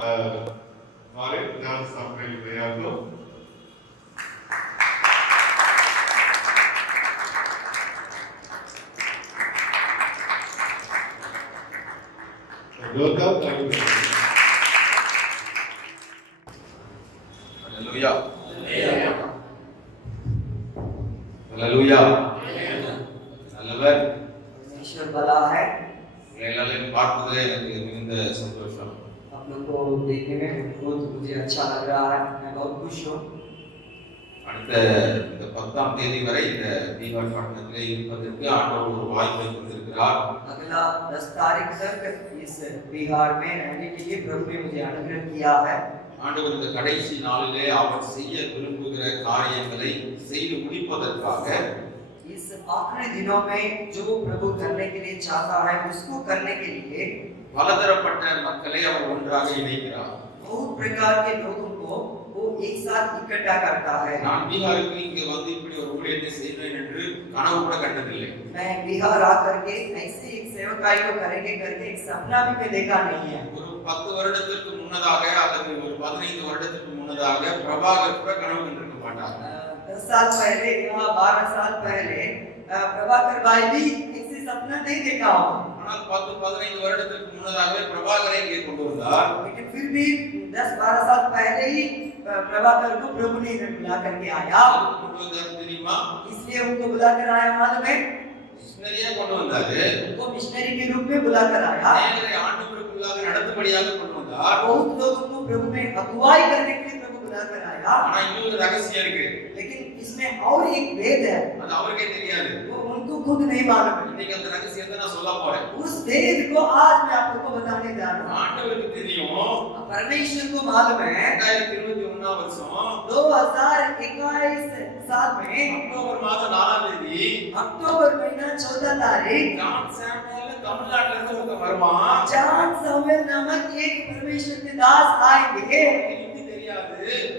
हमारे ध्यान स्थापना के लिए तैयार हो। जोरदार तालियां। हालेलुया हालेलुया நல்லவர் ईश्वर भला है। எல்லாரையும் பார்ப்பதிலே எனக்கு மிகுந்த சந்தோஷம். आप लोग को देखने में बहुत मुझे अच्छा लग रहा है। मैं बहुत खुश हूँ। அடுத்த இந்த 10ஆம் தேதி வரை இந்த பீகார் பட்டணத்திலே இருப்பதற்கு ஆண்டவர் ஒரு வாய்ப்பை கொடுத்திருக்கிறார். अगला 10 तारीख तक इस बिहार में रहने के लिए प्रभु ने मुझे अनुग्रह किया है। ஆண்டவர் இந்த கடைசி நாளிலே அவர் செய்ய விரும்புகிற காரியங்களை செய்து முடிப்பதற்காக इस आखिरी दिनों में जो प्रभु करने के लिए चाहता है उसको करने के लिए பலதரப்பட்ட மக்களை அவர் ஒன்றாக இணைக்கிறார். बहुत प्रकार के लोगों को वो एक साथ इकट्ठा करता है। நான் பீகாருக்கு இங்கே வந்து இப்படி ஒரு ஊழியத்தை செய்வேன் என்று கனவு கூட கண்டதில்லை. मैं बिहार आकर के ऐसे एक सेवकाई को करेंगे करके एक सपना भी मैं देखा नहीं है। ஒரு 10 வருடத்திற்கு முன்னதாக அல்லது ஒரு 15 வருடத்திற்கு முன்னதாக பிரபாகர் கூட கனவு கண்டிருக்க மாட்டார். 10 साल पहले या 12 साल पहले प्रभाकर भाई भी ऐसे सपना नहीं देखा हो। ஆனால் 10-15 வருடத்திற்கு முன்னதாகவே பிரபாகரை இங்கே கொண்டு வந்தார். लेकिन फिर भी 10-12 साल पहले ही प्रभाकर को प्रभु ने बुला करके आया। கொண்டு வந்தார் தெரியுமா? इसलिए उनको बुला कर आया मालूम है? மிஷனரியா கொண்டு வந்தாரு. उनको मिशनरी के रूप में बुला कर आया। அநேகரை ஆண்டவருக்குள்ளாக நடத்தும்படியாக கொண்டு வந்தார். बहुत लोगों को प्रभु ने अगुवाई करने के लिए प्रभु बुला कर आया। ஆனா இன்னொரு ரகசியம் இருக்கு. लेकिन इसमें और एक भेद है, அது அவருக்கே தெரியாது. वो उनको खुद नहीं मालूम है। இன்னைக்கு அந்த ரகசியத்தை நான் சொல்ல போறேன். उस भेद को आज मैं आप लोगों को बताने जा रहा हूँ। ஆண்டவருக்கு தெரியும். परमेश्वर को मालूम है 2021 வருஷம் 2021 साल में அக்டோபர் மாதம் 4ஆம் தேதி अक्टूबर महीना 14 तारीख ஜான் சாமுவேல் தமிழ்நாட்டுல இருந்து ஒருத்தன் வருவான். जॉन सैमुअल नामक एक परमेश्वर के दास आएंगे। ஹிந்தி தெரியாது.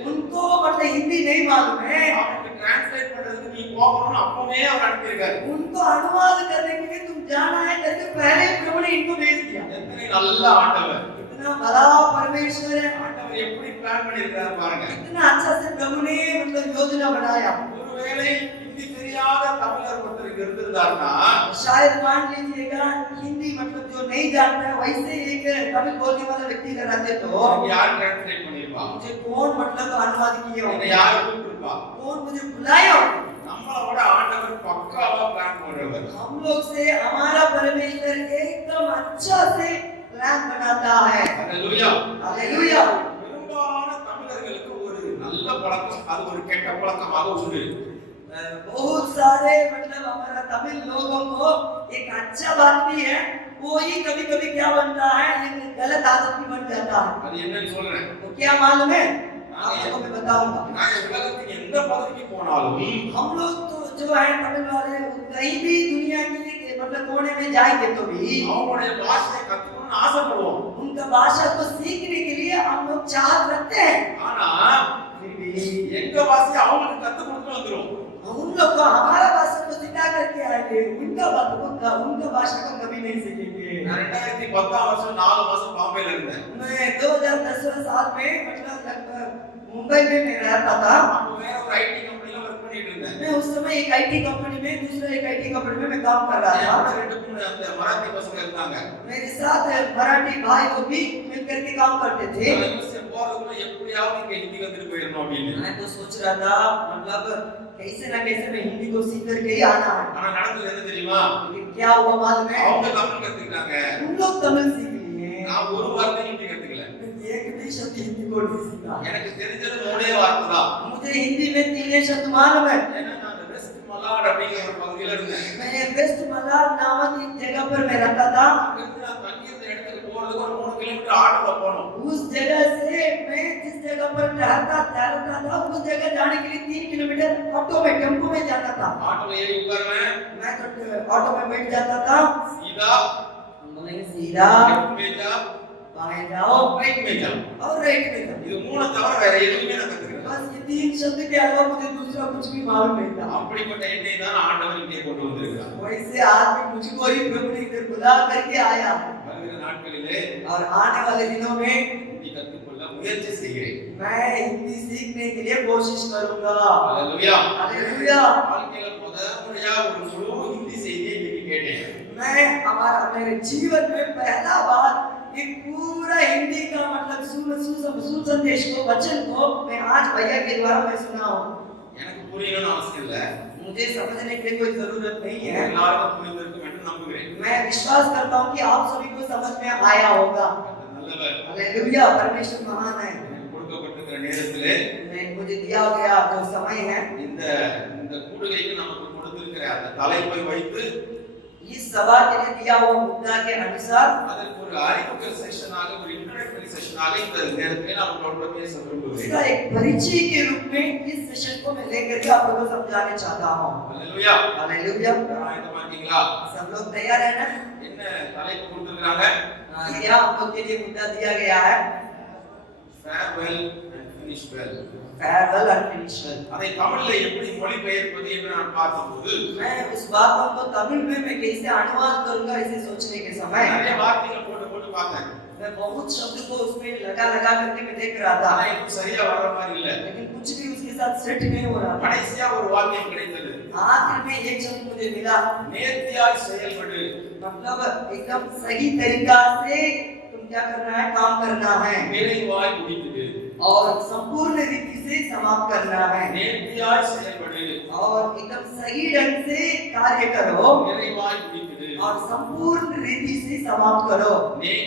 उनको मतलब हिंदी नहीं मालूम है। அவனுக்கு டிரான்ஸ்லேட் பண்றதுக்கு நீ போகணும்னு அப்பவே அவர் அனுப்பியிருக்காரு. उनको अनुवाद करने के लिए तुम जाना है करके पहले प्रभु ने इनको भेज दिया। எத்தனை நல்ல ஆண்டவர். इतना भला परमेश्वर है। ஆண்டவர் எப்படி பிளான் பண்ணிருக்காரு பாருங்க. इतना अच्छा से प्रभु ने मतलब योजना बनाया। ஒருவேளை ஹிந்தி தெரியாத தமிழர் ஒருத்தர் இருந்திருந்தாருன்னா शायद मान लीजिएगा हिंदी मतलब जो नहीं जानता है वैसे एक तमिल बोलने वाला व्यक्ति का रहते तो யார் டிரான்ஸ்லேட் பண்ணிருப்பா? मुझे कौन मतलब अनुवाद किए உன்னை होंगे, யார் கூப்பிட்டிருப்பா? कौन मुझे बुलाया होगा। நம்மளோட ஆண்டவர் பக்காவா பிளான் பண்றவர். हम लोग से हमारा परमेश्वर एकदम अच्छा से प्लान बनाता है। ஹalleluya. हालेलुया। பெரும்பாலான தமிழர்களுக்கு ஒரு நல்ல பழக்கம், அது ஒரு கெட்ட பழக்கமாக உண்டு. बहुत सारे मतलब हमारा तमिल लोगों को एक अच्छा बात भी है, वो ही कभी कभी क्या बनता है एक गलत आदत भी बन जाता है। அது என்னன்னு சொல்றேன். तो क्या मालूम है, आपको मैं बताऊंगा। நான் உலகத்தின் எந்த பகுதிக்கு போனாலும் हम लोग तो जो है तमिल वाले कहीं भी दुनिया की मतलब कोने में जाएंगे तो भी அவங்களுடைய பாஷையை கத்துக்கணும்னு ஆசைப்படுவோம். उनका भाषा को सीखने के लिए हम लोग चाहत रखते हैं। ஆனா फिर भी எங்க பாஷையை அவங்களுக்கு கத்து கொடுத்து வந்துரும். उन लोग को हमारा भाषा को सिखा करके आएंगे, उनका भाषा को कभी नहीं सीखेंगे। நான் 2010 வருஷம் 4 மாசம் பாம்பேல இருந்தேன். मैं 2010 साल में मतलब लगभग मुंबई में मैं रहता था। அப்ப வேற ஒரு ஐடி கம்பெனில வர்க் பண்ணிட்டு இருந்தேன். मैं उस समय एक आईटी कंपनी में दूसरे एक आईटी कंपनी में मैं काम कर रहा என்னோட था। 2-3 அந்த மராத்தி பசங்க இருந்தாங்க. मेरे साथ मराठी भाई वो भी मिलकर के काम करते थे। யூஎஸ்ஏ போறதுக்குள்ள எப்படியாவது இங்க ஹிந்தி கத்துட்டு போயிடணும் அப்படின்னு. मैं तो सोच रहा था मतलब कैसे ना कैसे मैं हिंदी को सीख करके ही आना है। ஆனா நடந்தது என்ன தெரியுமா? लेकिन क्या हुआ मालूम है, அவங்க தமிழ் கத்துக்கிட்டாங்க. उन लोग तमिल सीख लिए, நான் ஒரு வார்த்தை ஹிந்தி கத்துக்கல. एक भी शब्द हिंदी को नहीं सीखा। எனக்கு தெரிஞ்சது 3 வார்த்தை தான். मुझे हिंदी में 3 शब्द मालूम है। ஏன்னா நான் வெஸ்ட் மலாட் அப்படிங்கிற ஒரு பகுதியில இருந்தேன். मैं वेस्ट मलाड नामक एक जगह पर मैं रहता था। அங்கிருந்து நான் தங்கி இருந்த இடத்துக்கு போறதுக்கு ஒரு 3 கிலோமீட்டர் ஆட்டோல போகணும். उस जगह से मैं जिस जगह पर ठहरता था उस जगह जाने के लिए 3 किलोमीटर ऑटो में टेम्पो में जाता था। ஆட்டோல ஏறி உட்காருவேன். मैं तो ऑटो में बैठ जाता था। सीधा बोलेंगे सीधा लेफ्ट में जा, बाएं जाओ राइट में जा. और राइट में जाओ। இது 3 தவிர வேற எதுவுமே நான் கத்துக்கல. बस ये 3 शब्द के अलावा मुझे दूसरा कुछ भी मालूम नहीं था। அப்படிப்பட்ட என்னை தான் ஆண்டவர் இங்கே கொண்டு வந்திருக்கிறார். वैसे आदमी मुझको ही प्रभु ने इधर बुला करके आया। வருகிற நாட்களிலே और आने वाले दिनों में ஹிந்தி கற்றுக்கொள்ள முயற்சி செய்கிறேன். मैं हिंदी सीखने के लिए कोशिश करूंगा। ஹalleluya. हालेलुया। வாழ்க்கையில முதல் முறையா ஒரு முழு ஹிந்தி செய்தியை இன்னைக்கு கேட்டேன். मैं मेरे जीवन में पहला बार एक पूरा हिंदी का मतलब सुन संदेश को वचन को मैं आज भैया के द्वारा मैं सुना हूँ। எனக்கு புரியணும்னு அவசியம் இல்ல. मुझे समझने की कोई जरूरत नहीं है। எல்லாருக்கும் புரிந்திருக்கும் என்று நம்புகிறேன். मैं विश्वास करता हूँ कि आप सभी को समझ में आया होगा। நல்லவர். हालेलुया। परमेश्वर महान है। கொடுக்கப்பட்டிருக்கிற நேரத்திலே मुझे दिया गया जो समय है இந்த கூடுகைக்கு நமக்கு கொடுத்திருக்கிற அந்த தலைப்பை வைத்து इस सभा के लिए दिया हुआ मुद्दा के अनुसार அதற்கு ஒரு அறிமுக செஷனாக ஒரு इंट्रोडक्टरी सेशनाக இந்த நேரத்திலே நான் உங்களோட பேச விரும்புகிறேன். इसका एक परिचय के रूप में इस सेशन को मैं लेकर के आप लोगों को समझाने चाहता हूं। हालेलुया. हालेलुया। ஆயத்தமா இருக்கீங்களா? सब लोग तैयार हैं ना? என்ன தலைப்பு கொடுத்திருக்காங்க? क्या हम लोग के लिए मुद्दा दिया गया है? farewell and finish well. farewell and finish well. அதை தமிழ்ல எப்படி மொழிபெயர்ப்பது என்று நான் பார்த்தபோது मैं उस बात को तमिल में मैं कैसे अनुवाद करूंगा इसे सोचने के समय நிறைய வார்த்தைகள் போட்டு பார்த்தேன். मैं बहुत शब्द को उसमें लगा करके मैं देख रहा था, ஆனா எனக்கு சரியா வர்ற மாதிரி இல்ல. लेकिन कुछ भी उसके साथ सेट नहीं हो रहा था। கடைசியா ஒரு வாக்கியம் கிடைத்தது. आखिर में एक शब्द मुझे मिला, நேர்த்தியாய் செயல்படு. मतलब एकदम सही तरीका से तुम क्या करना है, काम करना है நிறைவாய் முடித்திடு. और संपूर्ण रीति से समाप्त करना है நேர்த்தியாய் செயல்படு. और एकदम सही ढंग से कार्य करो நிறைவாய் முடித்திடு. और संपूर्ण रीति से समाप्त करो।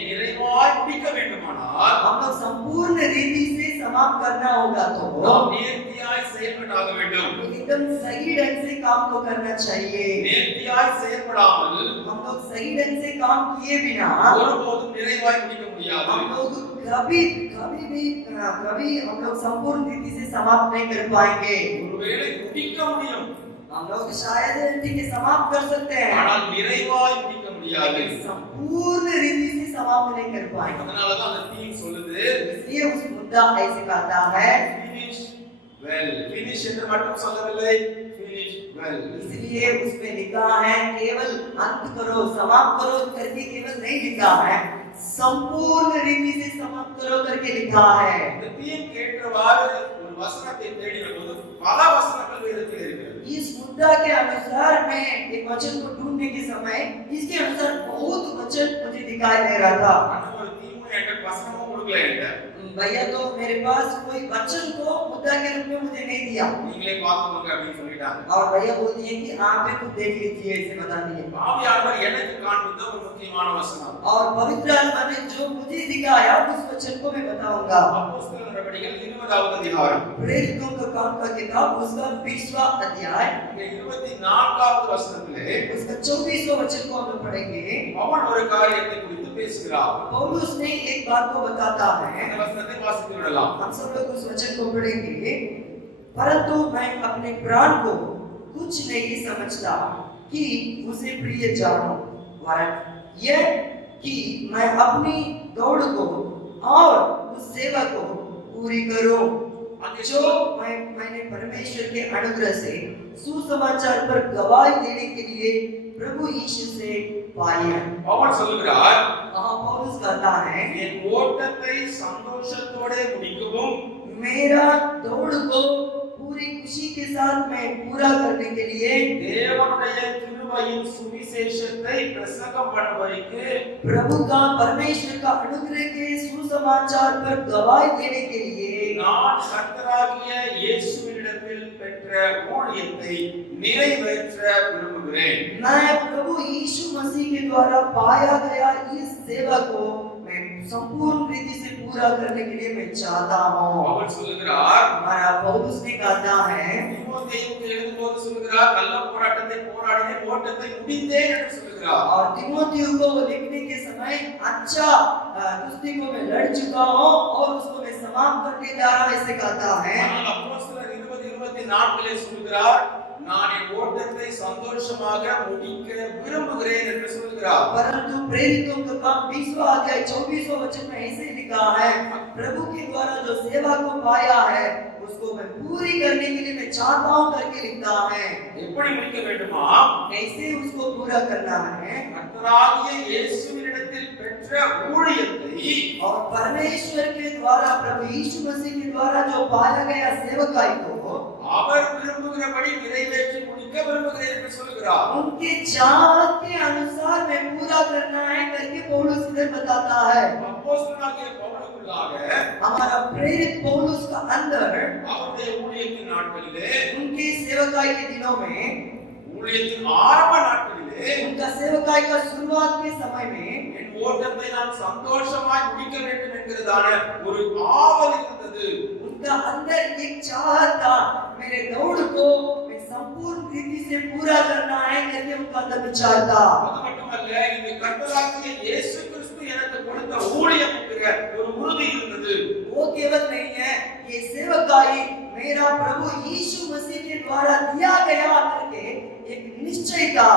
நிறைவாய் முடிக்க வேண்டுமானால் हम लोग संपूर्ण रीति से समाप्त करना होगा तो நாம் நேர்த்தியாய் செயல்படாக வேண்டும். एकदम सही ढंग से काम को करना चाहिए। நேர்த்தியாய் செயல்படாமல் हम लोग सही ढंग से काम किए बिना ஒருபோதும் நிறைவாய் முடிக்க முடியாது. हम लोग कभी हम लोग संपूर्ण रीति से समाप्त नहीं कर पाएंगे। ஒருவேளை முடிக்க முடியும், हम लोग शायद ठीक है समाप्त कर सकते हैं, ஆனால் நிறைவாய் முடிக்க முடியாது. संपूर्ण रीति से समाप्त नहीं कर पाएंगे। அதனால தான் அந்த தீம் சொல்லுது इसलिए उस मुद्दा ऐसे कहता है finish well. finish என்று மட்டும் சொல்லவில்லை, finish well. इसलिए उसमें लिखा है केवल अंत करो, समाप्त करो करके केवल नहीं लिखा है, संपूर्ण रीति से समाप्त करो करके लिखा है। இந்த தீம் கேட்டவாறு ஒரு வசனத்தை தேடினபோது பல வசனங்கள் வேதத்தில் இருக்கிறது. इस मुद्दा के अनुसार मैं एक वचन को ढूंढने के समय इसके अनुसार बहुत वचन मुझे दिखाई दे रहा था। ஒரு தீமும் என்கிட்ட வசனமும் கொடுக்கல என்கிட்ட. भैया तो मेरे पास कोई वचन को मुद्दा के रूप में मुझे नहीं दिया நீங்களே பார்த்துக்கோங்க அப்படின்னு சொல்லிட்டாங்க. और भैया बोल दिए कि आप खुद देख लीजिए, ऐसे बता दिए। ஆவியானவர் எனக்கு காண்பித்த ஒரு முக்கியமான வசனம். और पवित्र आत्मा ने जो मुझे दिखाया उस वचन को मैं बताऊंगा। அப்போஸ்தலர் நடவடிக்கைகள் 20வது அதிகாரம் प्रेरितों का काम का किताब उसका 20वां अध्याय 24வது வசனத்திலே उसका 24वां वचन को हम लोग पढ़ेंगे। பவுல் ஒரு காரியத்தை குறித்து பேசுகிறார். पौलुस ने एक बात को बताता है, அந்த வசனத்தை வாசித்து விடலாம். हम सब लोग उस वचन को पढ़ेंगे। परंतु मैं अपने प्राण को कुछ नहीं समझता कि उसे प्रिय जानो, वरन यह कि मैं अपनी दौड़ को और उस सेवा को पूरी करूं जो मैंने परमेश्वर के अनुग्रह से सुसमाचार पर गवाही देने के लिए प्रभु यीशु से पाई है। பவுல் சொல்கிறார், पौलुस कहता है என் ஓட்டத்தை சந்தோஷத்தோட முடிக்கவும் मेरा दौड़ को पूरी खुशी के साथ मैं पूरा करने के लिए தேவனுடைய கிருபையின் சுவிசேஷத்தை பிரசங்கம் பண்ணுவதற்கு प्रभु का परमेश्वर का अनुग्रह के सुसमाचार पर गवाही देने के लिए நான் கர்த்தராகிய இயேசுவினிடத்தில் பெற்ற ஊழியத்தை நிறைவேற்ற விரும்புகிறேன். मैं प्रभु यीशु मसीह के द्वारा पाया गया इस सेवा को मैं संपूर्ण रीति से पूरा करने के लिए मैं चाहता हूँ। பவுல் சொல்கிறார், हमारा पौलुस ने कहता है, தீமோத்தேயுவுக்கு எழுதும்போது சொல்கிறார், நல்ல போராட்டத்தை போராடினேன், ஓட்டத்தை முடித்தேன் என்று சொல்கிறார். और तीमोथेयु को लिखने के समय अच्छा कुश्ती को मैं लड़ चुका हूँ और उसको मैं समाप्त करने जा रहा हूँ, ऐसे कहता है। ஆனால் அப்போஸ்தலர் 20:24 சொல்கிறார், நான் என் ஓட்டத்தை சந்தோஷமாக முடிக்க விரும்புகிறேன் என்று சொல்கிறார். परंतु प्रेरितों का काम 20वां अध्याय 24वां वचन में ऐसे लिखा है, प्रभु के द्वारा जो सेवा को पाया है उसको मैं पूरी करने के लिए मैं चाहता हूं करके लिखता है। எப்படி முடிக்க வேண்டுமா? कैसे उसको पूरा करना है? கர்த்தராகிய இயேசுவினிடத்தில் பெற்ற ஊழியத்தை और परमेश्वर के द्वारा प्रभु यीशु मसीह के द्वारा जो पाया गया सेवकाई को அவர் விரும்புகிறபடி நிறைவேற்றி முடிக்க விரும்புகிறேன் என்று சொல்கிறார்। उनके चाहत के अनुसार मैं पूरा करना है करके पौलुस इधर बताता है। அப்போஸ்தலனாகிய பவுலுக்குள்ளாக हमारा प्रेरित पौलुस का अंदर அவருடைய ஊழியத்தின் நாட்களிலே, उनकी सेवकाई के दिनों में, ஊழியத்தின் ஆரம்ப நாட்களிலே उनका सेवकाई का शुरुआत के समय में என் ஓட்டத்தை நான் சந்தோஷமாய் முடிக்க வேண்டும் என்கிறதான ஒரு ஆவல் இருந்தது। उनका अंदर एक चाहत था, मेरे दौड़ को मैं संपूर्ण रीति से पूरा करना है करके उनका अंदर विचार था। அது மட்டுமல்ல, இது கர்த்தராகிய இயேசு கிறிஸ்து எனக்கு கொடுத்த ஊழியம் என்கிற ஒரு உறுதி இருந்தது। वो केवल नहीं है, ये सेवकाई मेरा प्रभु यीशु मसीह के द्वारा दिया गया करके एक निश्चय था।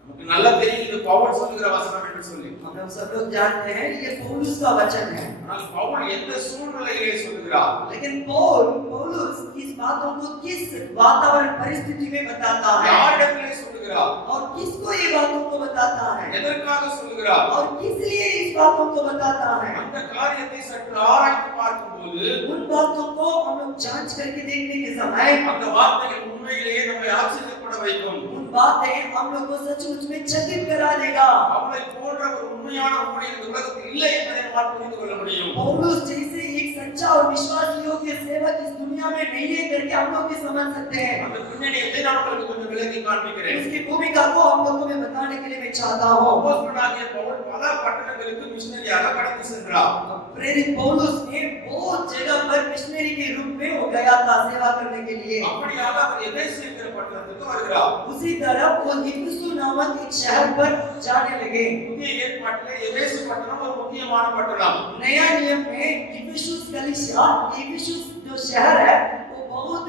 நமக்கு நல்லா தெரியும் இது பவுல் சொல்லுகிற வசனம் என்று சொல்லி। हम लोग सब लोग जानते हैं ये पौलुस का वचन है। ஆனால் பவுல் எந்த சூழ்நிலையிலே சொல்லுகிறார்? लेकिन पौलुस इस बातों को किस वातावरण परिस्थिति में बताता है யாரிடத்திலே சொல்லுகிறார்? और किसको ये बातों को बताता है எதற்காக சொல்லுகிறார்? और किस लिए इस बातों को बताता है। அந்த காரியத்தை சற்று ஆராய்ந்து பார்க்கும்போது उन बातों को हम लोग जांच करके देखने के समय அந்த வார்த்தைகள் உண்மையிலேயே நம்மை ஆச்சரியப்பட வைக்கும்। उन बातें हम लोग को सचमुच में चकित करा देगा। அவனை போன்ற ஒரு உண்மையான ஊழியர் இந்த உலகத்தில் இல்லை என்பதை நம்மால் புரிந்து கொள்ள முடியும்। पौलुस जैसे एक सच्चा और विश्वास योग्य सेवक इस दुनिया में नहीं है करके हम लोग भी समझ सकते हैं। அந்த பின்னணியை நான் உங்களுக்கு கொஞ்சம் விளக்கி காண்பிக்கிறேன்। उसकी भूमिका को हम लोगों को मैं बताने के लिए मैं चाहता हूँ। அப்போஸ்தலனாகிய பவுல் பல பட்டணங்களுக்கு மிஷனரியாக கடந்து சென்றார்। प्रेरित पौलुस ने बहुत जगह पर मिशनरी के रूप में वो गया था सेवा करने के लिए। அப்படியாக அவர் எபேசு என்கிற பட்டணத்துக்கு வருகிறார்। उसी तरह वो इफिसुस नामक एक शहर पर जाने लगे। புதிய ஏற்பாட்டிலே எபேசு பட்டணம் ஒரு முக்கியமான பட்டணம்। नया नियम में इफिसुस कलीसिया, इफिसुस जो शहर है वो बहुत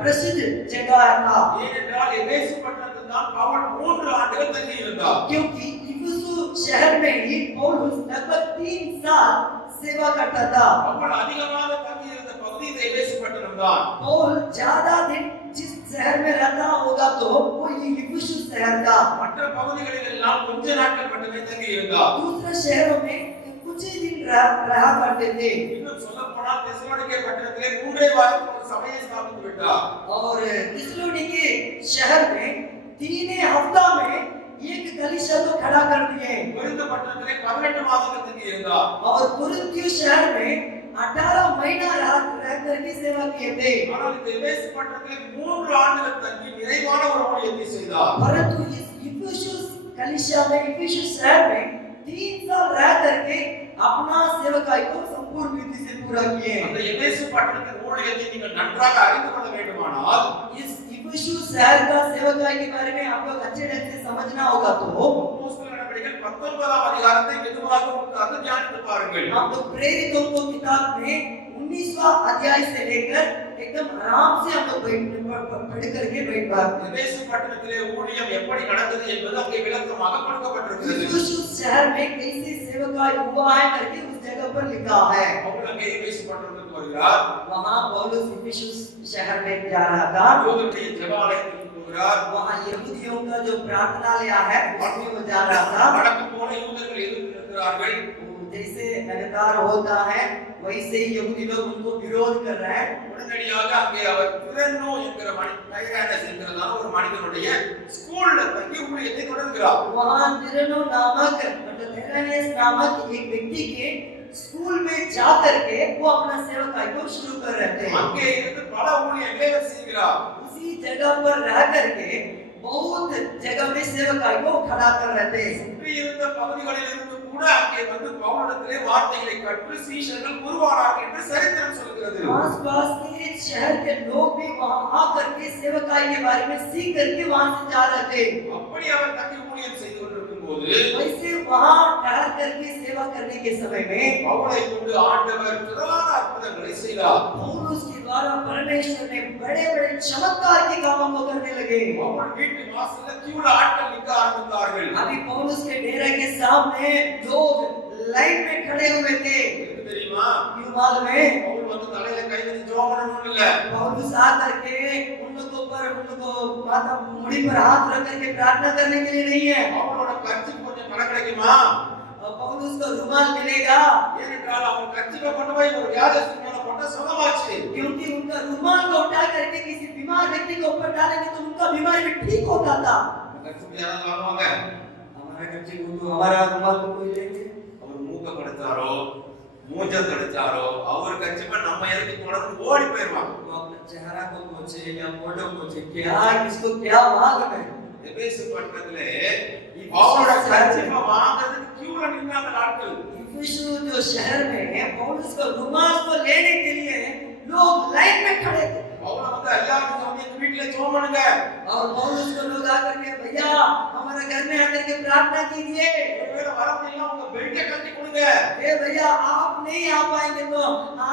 प्रसिद्ध जगह था। ஏனென்றால் எபேசு பட்டணத்தில் தான் பவுல் 3 ஆண்டுகள் தங்கி இருந்தார்। क्योंकि इफिसुस शहर में ही पौलुस लगभग 3 साल सेवा करता था। பவுல் அதிகமாக தங்கி இருந்த பகுதி எபேசு பட்டணம் தான்। पौल ज्यादा दिन जिस शहर में रहता होगा तो वो ये इफिसुस शहर था। மற்ற பகுதிகளில் எல்லாம் கொஞ்ச நாட்கள் மட்டுமே தங்கி இருந்தார்। दूसरे शहरों में कुछ ही दिन रहा करते थे। இன்னும் சொல்லப்போனால் தெசலோனிக்கே பட்டணத்திலே 3 வாரத்துக்கு ஒரு சபையை ஸ்தாபித்து விட்டார்। और थिस्सलुनीके शहर में 3 हफ्ता में एक कलीसिया को खड़ा कर दिए। கொரிந்து பட்டணத்திலே 18 மாதங்கள் தங்கி இருந்தார்। और कुरिन्थियों शहर में 18 महीना रह करके सेवा किए थे। ஆனால் இந்த எபேசு பட்டணத்திலே 3 ஆண்டுகள் தங்கி நிறைவான ஒரு ஊழியத்தை செய்தார்। परंतु इस इफिसुस कलीसिया में, इफिसुस शहर में 3 साल रह करके अपना सेवकाई को संपूर्ण रीति से पूरा किए। அந்த எபேசு பட்டணத்தின் ஊழியத்தை நீங்கள் நன்றாக அறிந்து கொள்ள வேண்டுமானால் इस इफिसुस शहर का सेवकाई के बारे में आप लोग अच्छे ढंग से समझना होगा तो அப்போஸ்தலர் நடவடிக்கைகள் 19ஆம் அதிகாரத்தை மெதுவாக உட்கார்ந்து தியானித்து பாருங்கள்। हम लोग प्रेरितों को किताब में 19वां अध्याय से लेकर एकदम आराम से हम लोग पढ़ करके बैठ पाते हैं। எபேசு பட்டணத்திலே ஊழியம் எப்படி நடந்தது என்பது அங்கே விளக்கமாக கொடுக்கப்பட்டிருக்கிறது। इफिसुस शहर में कैसे सेवकाई हुआ है करके उस जगह पर लिखा है। பவுல் அங்கே எபேசு பட்டணத்துக்கு வருகிறார்। वहां पौलुस इफिसुस शहर में जा रहा था। யூதருடைய ஜெபாலயத்துக்கு போகிறார்। वहां यहूदियों का जो प्रार्थनालय है उसमें वो जा रहा था। வடக்கு போன யூதர்கள் எதிர்த்து நிற்கிறார்கள்। जैसे लगातार होता है वैसे ही यहूदी लोग उनको विरोध कर रहे हैं। உடனடியாக அங்கே அவர் திரன்னோ என்கிற டைரானஸ் என்கிறதான ஒரு மனிதனுடைய ஸ்கூல்ல தங்கி ஊழியத்தை தொடங்குகிறார்। वहां तिरनो नामक मतलब टेरानियस नामक एक व्यक्ति के स्कूल में जा करके वो अपना सेवकाई को शुरू कर रहे थे। அங்கே இருந்து பல ஊழியங்களை அவர் செய்கிறார்। उसी जगह पर रह करके बहुत जगह में सेवकाई को खड़ा कर रहे थे। சுற்றி இருந்த பகுதிகளில் இருந்து கூட அங்கே வந்து பவுலிடத்திலே வார்த்தைகளை கற்று சீஷர்கள் உருவானார்கள் என்று சரித்திரம் சொல்கிறது। आसपास के शहर के लोग भी वहां आकर के सेवकाई के बारे में सीख करके वहां से जा रहे थे। அப்படி அவர் தங்கி ஊழியம் செய்து கொண்டிருக்கும்போது वैसे वहां ठहर करके सेवा करने के समय में பவுலை கொண்டு ஆண்டவர் திரளான அற்புதங்களை செய்தார்। पौलुस के द्वारा परमेश्वर ने बड़े-बड़े चमत्कार के कामों को करने लगे। பவுல் வீட்டு வாசல்ல கியூல ஆட்கள் நிற்க ஆரம்பித்தார்கள்। अभी पौलुस के डेरे के सामने लोग लाइन में खड़े हुए थे। எதுக்கு தெரியுமா? मालूम है பவுல் வந்து தலையில கை வச்சு ஜெபம் பண்ணணும்னு இல்ல. पौलुस आकर के उन लोगों पर उनको माथा मुड़ी पर हाथ रख करके प्रार्थना करने के लिए नहीं है பவுலோட கர்ச்சீஃப் கொஞ்சம் கணக்கு கிடைக்குமா? पौलुस को रुमाल मिलेगा ஏனென்றால் அவன் கர்ச்சீஃபை கொண்டு போய் ஒரு வியாதிஸ்தன் மேல போட்டா சுகமாச்சு. क्योंकि उनका रुमाल को उठा करके किसी बीमार व्यक्ति के ऊपर डालेंगे तो उनका बीमारी भी ठीक होता था கர்ச்சீஃப் யாராவது வாங்குவாங்க? हमारा कच्ची को हमारा रुमाल को कोई लेंगे அவர் மூக்க கடிச்சாரோ மூஞ்ச கடிச்சாரோ அவர் கர்ச்சீஃபை நம்ம எதுக்கு தொடர்ந்து ஓடி போயிடுவாங்க. वो अपने चेहरा को पोछे या फोटो पोछे क्या किसको क्या मालूम है எபேசு பட்டணத்திலே பவுலோட கர்ச்சீஃபை வாங்குறதுக்கு கியூல நின்னாங்க ஆட்கள். इफिसु जो शहर में पौलुस का रुमाल को लेने के लिए लोग लाइन में खड़े थे பவுல வந்து எல்லாரும் வந்து எங்க வீட்ல ஜெபம் பண்ணுங்க. और पौलुस को लोग आकर के भैया हमारे घर में आकर के प्रार्थना कीजिए ஒருவேளை வர முடியல உங்க பெல்ட்டை கட்டி கொடுங்க. ए भैया आप नहीं आ पाएंगे तो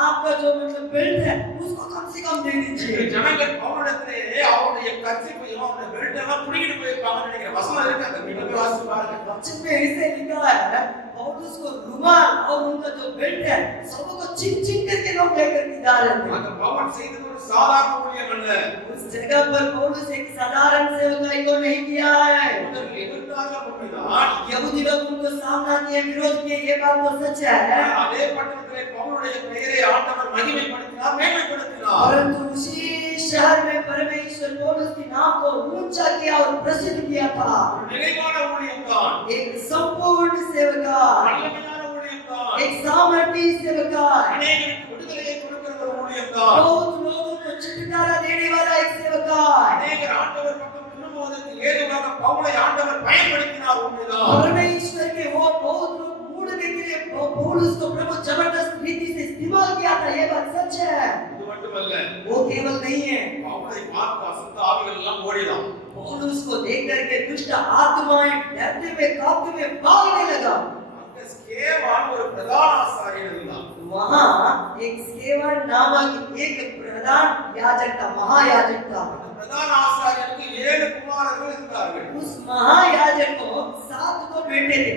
आपका जो मतलब बेल्ट है उसको कम से कम दे दीजिए ஜனங்கள் பவுலிடத்திலே அவருடைய கர்ச்சீஃபையும் அவருடைய பெல்ட் எல்லாம் புடிங்கிட்டு போயிருப்பாங்கன்னு நினைக்கிறேன். வசனம் இருக்கு, அந்த வீட்டுல போய் வாசிச்சு பாருங்க. वचन में ऐसे लिखा है पौलुस को रुमाल और उनका जो बेल्ट है सबको छीन छीन करके लोग लेकर के जा रहे थे அந்த பவுல் செய்தது ஒரு சாதாரண ஊழியம் அல்ல. उस जगह पर पौलुस एक साधारण सेवकाई को नहीं किया है யூதர்கள் எதிர்த்தார்கள் உண்மைதான். यहूदी लोग उनको सामना किए विरोध किए ये बात तो सच है அதே பட்டணத்திலே பவுலுடைய பெயரை ஆண்டவர் மகிமைப்படுத்தினார், மேன்மைப்படுத்தினார். परंतु उसी शहर में परमेश्वर पौलुस के नाम को ऊंचा किया और प्रसिद्ध किया था ஒரு நிறைவான ஊழியம் தான், एक संपूर्ण सेवका வல்லமையான ஊழியம் தான், एक सामर्थी सेवका அநேகருக்கு விடுதலையை கொடுக்கிற ஒரு ஊழியம் தான். बहुत लोगों को छुटकारा देने वाला एक सेवका அநேகர் ஆண்டவர் பக்கம் திரும்புவதற்கு ஏதுவாக பவுலை ஆண்டவர் பயன்படுத்தினார். உண்மைதான். परमेश्वर के वो बहुत लोग मुड़ने के लिए पौलुस को प्रभु जबरदस्त रीति से इस्तेमाल किया था ये बात सच है இது மட்டுமல்ல, वो केवल नहीं है பவுலை பார்த்து அசுத்த ஆவிகள் எல்லாம் ஓடினான். पौलुस को देख करके दुष्ट आत्माएं डरते हुए कांपते हुए भागने लगा அங்க ஸ்கேவான் ஒரு பிரதான ஆசாரியன் இருந்தான். वहां एक स्केवर नामक एक प्रधान याजक था महायाजक था அந்த பிரதான ஆசாரியனுக்கு 7 குமாரர்கள் இருந்தார்கள். उस महायाजक को 7 को बेटे थे